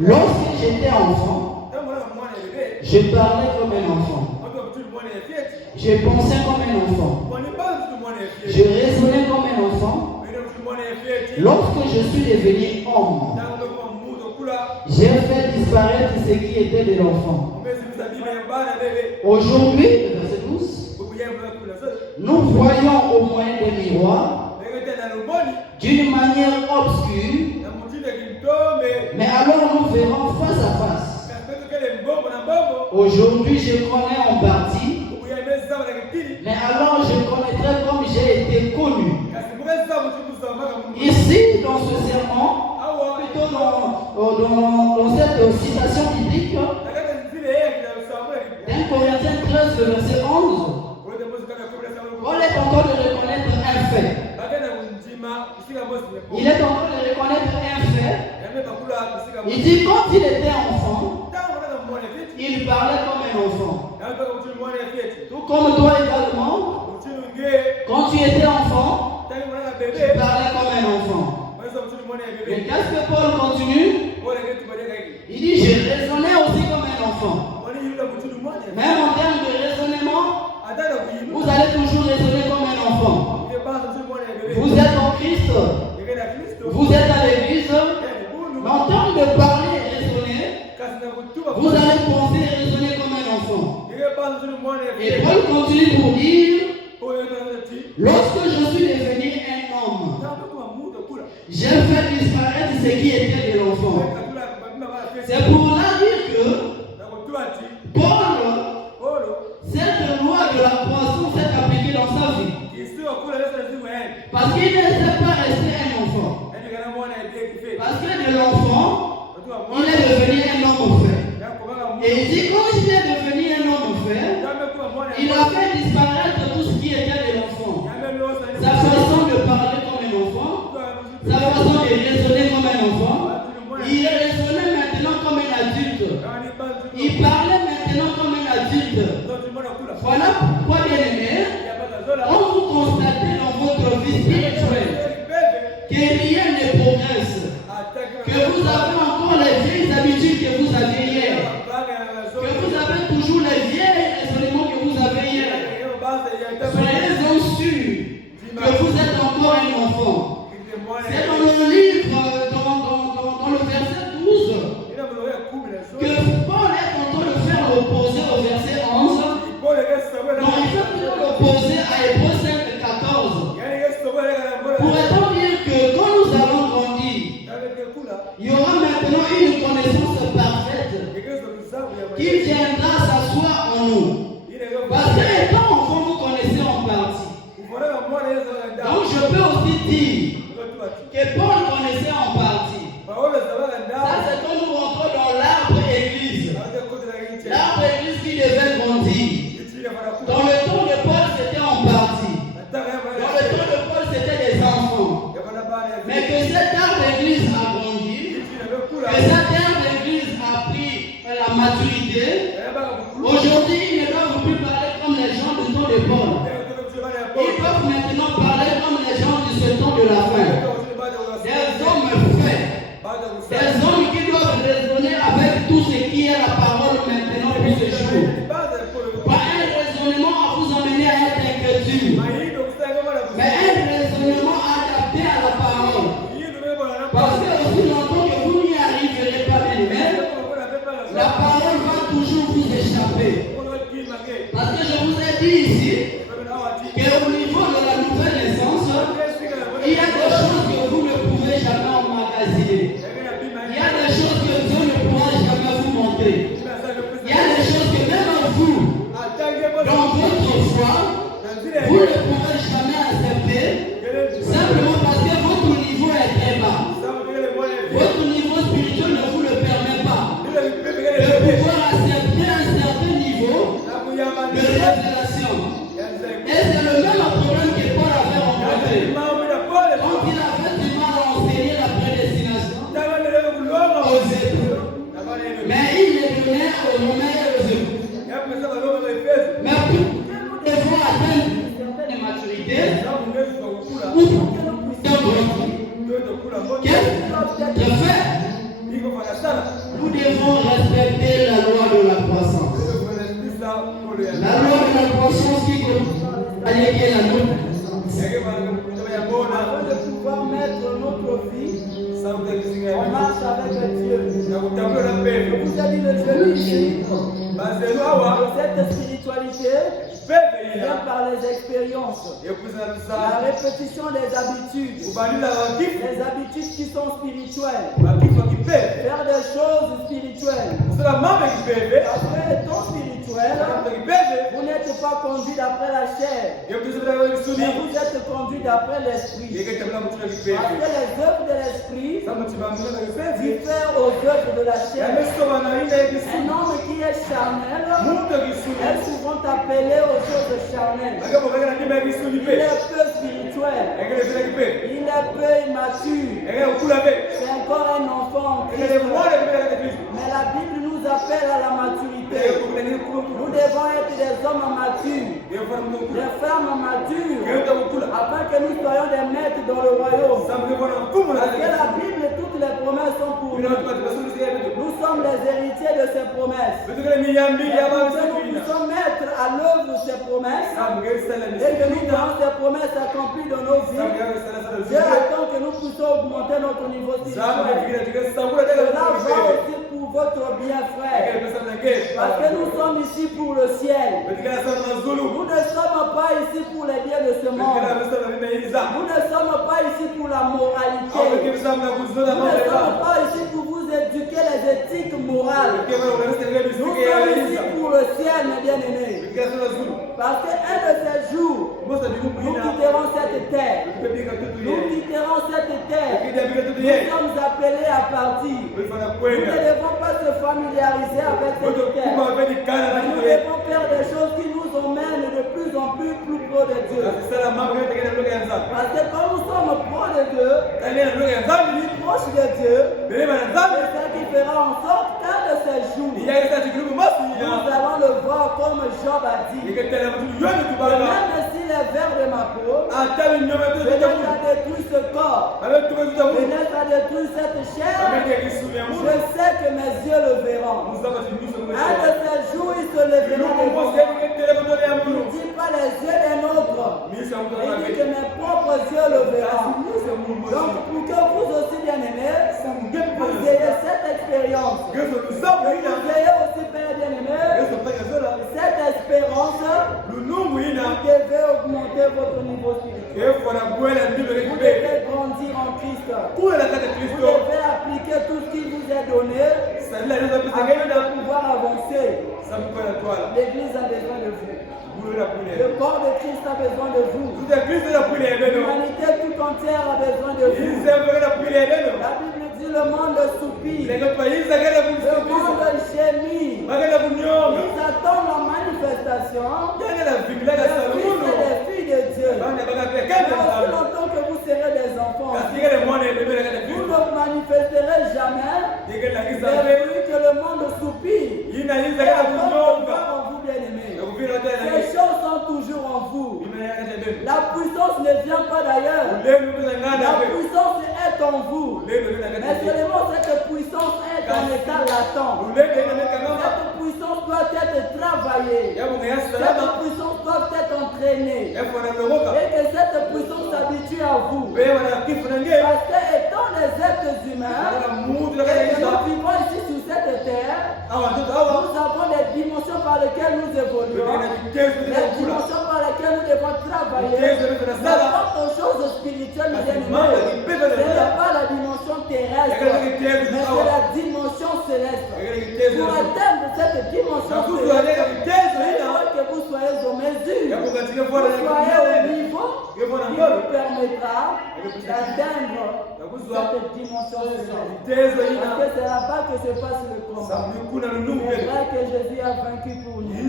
Lorsque j'étais enfant, je parlais comme un enfant. Je pensais comme un enfant. Je raisonnais comme un enfant. Lorsque je suis devenu homme, j'ai fait disparaître ce qui était de l'enfant. Aujourd'hui, verset 12, nous voyons au moyen des miroirs, d'une manière obscure, mais alors nous verrons face à face. Aujourd'hui, je connais en partie, mais alors je connaîtrai comme j'ai été connu. Ici, dans ce serment, plutôt dans cette citation biblique, 1 Corinthiens 13, verset 11, Paul est en train de reconnaître un fait. Il est en train de reconnaître un fait. Il dit quand il était enfant, il parlait comme un enfant. Tout comme toi également, quand tu étais enfant, tu parlais comme un enfant. Mais qu'est-ce que Paul continue? Il dit je raisonnais aussi comme un enfant. Même en termes de raisonnement, vous allez toujours raisonner comme un enfant. Vous êtes en Christ, vous êtes à l'église, mais en termes de parler et raisonner, vous allez penser et raisonner comme un enfant. Et Paul continue pour dire, lorsque je suis devenu un homme, j'ai fait disparaître ce qui était de l'enfant. C'est pour là dire que Paul, cette loi de la croissance s'est appliquée dans sa vie. Parce qu'il ne s'est pas resté un enfant. Parce que de l'enfant, il est devenu un homme fait. Et il dit, quand il est devenu un homme fait, il a fait disparaître tout ce qui était de l'enfant. Sa façon de parler comme un enfant, sa façon de raisonner comme un enfant, il raisonnait maintenant comme un adulte. Il parlait maintenant comme un adulte. Voilà pourquoi, bien aimé, quand vous constatez dans votre vie spirituelle que rien ne progresse, que vous avez encore les vieilles habitudes que vous aviez hier, que vous avez toujours les vieilles raisonnements que vous avez hier, soyez-en sûrs que vous êtes encore un enfant. C'est dans le livre, dans le verset 12, que Paul est en train de faire l'opposé au verset 11. Non, il fait plutôt l'opposé à Hébreux 5, 14. Pourrait-on dire que quand nous allons grandir, il y aura maintenant une connaissance parfaite qui viendra s'asseoir en nous. Parce que étant enfant, vous connaissez en partie. Donc je peux aussi dire que l'église a grandi, que sa terre d'église a pris la maturité, aujourd'hui ils ne doivent plus parler comme les gens du temps de Paul. Ils peuvent maintenant parler comme les gens de ce temps de la fin. Des hommes faits, des hommes qui doivent raisonner avec tout ce qui est la parole maintenant pour ce jour. Pas un raisonnement à vous emmener à être incrédule, mais un raisonnement adapté à la parole. Parce que aussi longtemps que vous n'y arriverez pas bien, la parole va toujours vous échapper. Parce que je vous ai dit ici qu'au niveau de la nouvelle naissance, il y a des choses que vous ne pouvez jamais emmagasiner. Il y a des choses que Dieu ne pourra jamais vous montrer. Il y a des choses que même vous, dans votre foi, vous ne pourrez jamais accepter, simplement parce que votre niveau est très bas. Votre niveau spirituel ne vous le permet pas de pouvoir accepter un certain niveau de révélation. Et c'est le même problème que Paul avait rencontré. Quand il avait du mal à enseigner la prédestination aux Hébreux. Mais il les donnait aux Romains et aux Hébreux. Mais pour que nous devons atteindre une certaine maturité, ou pour que nous puissions grandir, qu'est-ce qui doit être fait? Nous devons respecter la loi de la croissance. La loi de la croissance qui commence à lier la nôtre. Afin de pouvoir mettre notre vie en marche avec Dieu. Je vous ai dit le jeudi ici, cette spiritualité vient par les expériences, la répétition des habitudes, les habitudes qui sont spirituelles, faire des choses spirituelles. Après étant spirituel, vous n'êtes pas conduit d'après la chair, mais vous êtes conduit d'après l'esprit. Parce que les œuvres de l'esprit diffèrent aux œuvres de la chair. Un homme qui est charnel est souvent appelé aux choses charnelles. Il est peu spirituel, il est peu immature, c'est encore un enfant en Christ. Mais la Bible nous appelle à la maturité. Nous devons être des hommes matures, des femmes matures, afin que nous soyons des maîtres dans le royaume. Parce que la Bible, toutes les promesses sont pour nous. Nous sommes les héritiers de ces promesses. Et pour que nous puissions mettre à l'œuvre ces promesses, et que nous voyons ces promesses accomplies dans nos vies, Dieu attend que nous puissions augmenter notre niveau spirituel. Cela va aussi pour votre bien, frère. Parce que nous sommes ici pour le ciel. Nous ne sommes pas ici pour les biens de ce monde. Nous ne sommes pas ici pour la moralité. Nous ne sommes pas ici pour vous éduquer les éthiques morales. Nous sommes ici pour le ciel, mes bien-aimés. Parce qu'un de ces jours, nous quitterons cette terre. Nous quitterons cette terre. Nous sommes appelés à partir. Nous ne devons pas se familiariser avec cette terre. Mais nous devons faire des choses qui nous emmènent de plus en plus près de Dieu. Parce que quand nous sommes proches de Dieu, plus proches de Dieu, c'est ça qui fera en sorte qu'un de ces jours, nous allons le voir comme Job a dit. Même si les vers de ma peau venaient à détruire ce corps, venaient à détruire cette chair, je sais que mes yeux le verront. Un de ces jours, il se lèvera devant moi. Il ne dit pas les yeux d'un autre, il dit que mes propres yeux le verront. Donc pour que vous aussi, bien-aimés, vous ayez cette expérience, vous ayez aussi, père bien-aimé, cette espérance, vous devez augmenter votre niveau spirituel. Vous devez grandir en Christ. Vous devez appliquer tout ce qui vous est donné afin de pouvoir avancer. L'Église a besoin de vous. Le corps de Christ a besoin de vous. L'humanité tout entière a besoin de vous. La Bible dit le monde soupire. Le monde gémit. Ils attendent la manifestation des fils et des filles de Dieu. Mais aussi longtemps que vous serez des enfants, vous fruits que le monde soupire. En vous, bien-aimés. Ces choses sont toujours en vous. La puissance ne vient pas d'ailleurs. La puissance est en vous. Mais seulement cette puissance est en état latent. Cette puissance doit être travaillée. Cette puissance doit être entraînée. Et que cette puissance s'habitue à vous. Parce que étant des êtres humains, et que nous vivons ici sur cette terre, nous avons des dimensions par lesquelles nous évoluons, des dimensions par lesquelles nous devons travailler. Mais quant aux choses spirituelles, ce n'est pas la dimension terrestre, mais c'est la dimension céleste. Pour atteindre cette dimension céleste, il faut que vous soyez aux mesures, vous soyez au niveau qui vous permettra d'atteindre cette dimension céleste. Parce que c'est là-bas que se passe le combat. C'est vrai que Jésus a vaincu pour nous. Mais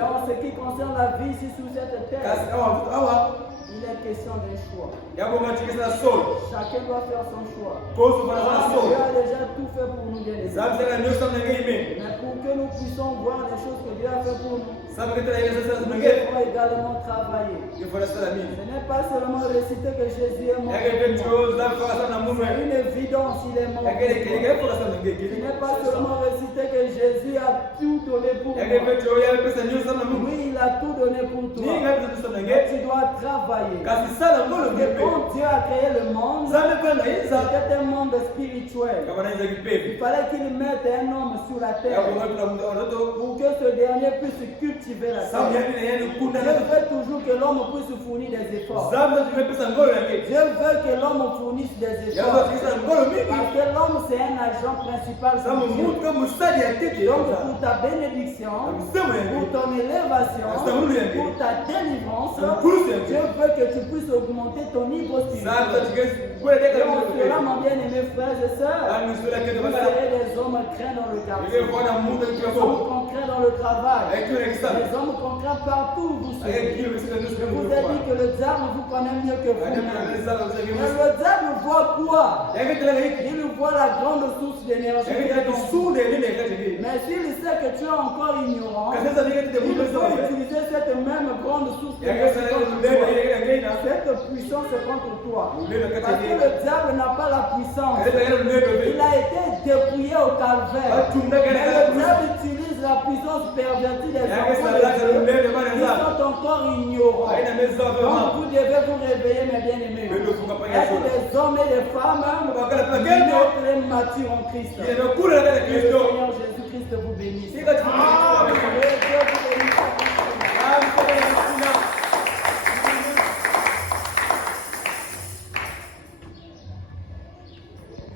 en ce qui concerne la vie ici sur cette terre, il est question d'un choix. Chacun doit faire son choix. Dieu a déjà tout fait pour nous, bien-aimés. Mais pour que nous puissions voir les choses que Dieu a fait pour nous, nous devons également travailler. Ce n'est pas seulement réciter que Jésus est mort. C'est une évidence, il est mort. Ce n'est pas seulement réciter que Jésus a tout donné pour moi. Oui, il a tout donné pour toi. Mais tu dois travailler. Et quand Dieu a créé le monde, c'était un monde spirituel. Il fallait qu'il mette un homme sur la terre pour que ce dernier puisse cultiver la terre. Dieu veut toujours que l'homme puisse fournir des efforts. Dieu veut que l'homme fournisse des efforts. Parce que l'homme c'est un agent principal. Donc pour ta bénédiction, pour ton élévation, pour ta délivrance, Dieu veut que tu puisses augmenter ton niveau spirituel. Donc cela, mon bien-aimé frères et sœurs, vous serez des hommes craints dans le quartier, des hommes concrets dans le travail, des hommes concrets partout où vous serez. Je vous ai dit que le diable vous connaît mieux que vous-même. Mais le diable voit quoi? Il voit la grande source d'énergie. Mais s'il sait que tu es encore ignorant, il peut utiliser cette même grande source d'énergie. Cette puissance est contre toi. Parce que le diable n'a pas la puissance. Il a été dépouillé au calvaire. Mais le diable utilise la puissance pervertie des enfants de Dieu qui sont encore ignorants. Donc vous devez vous réveiller, mes bien-aimés. Être des hommes et des femmes matures en Christ. Que le Seigneur Jésus-Christ vous bénisse.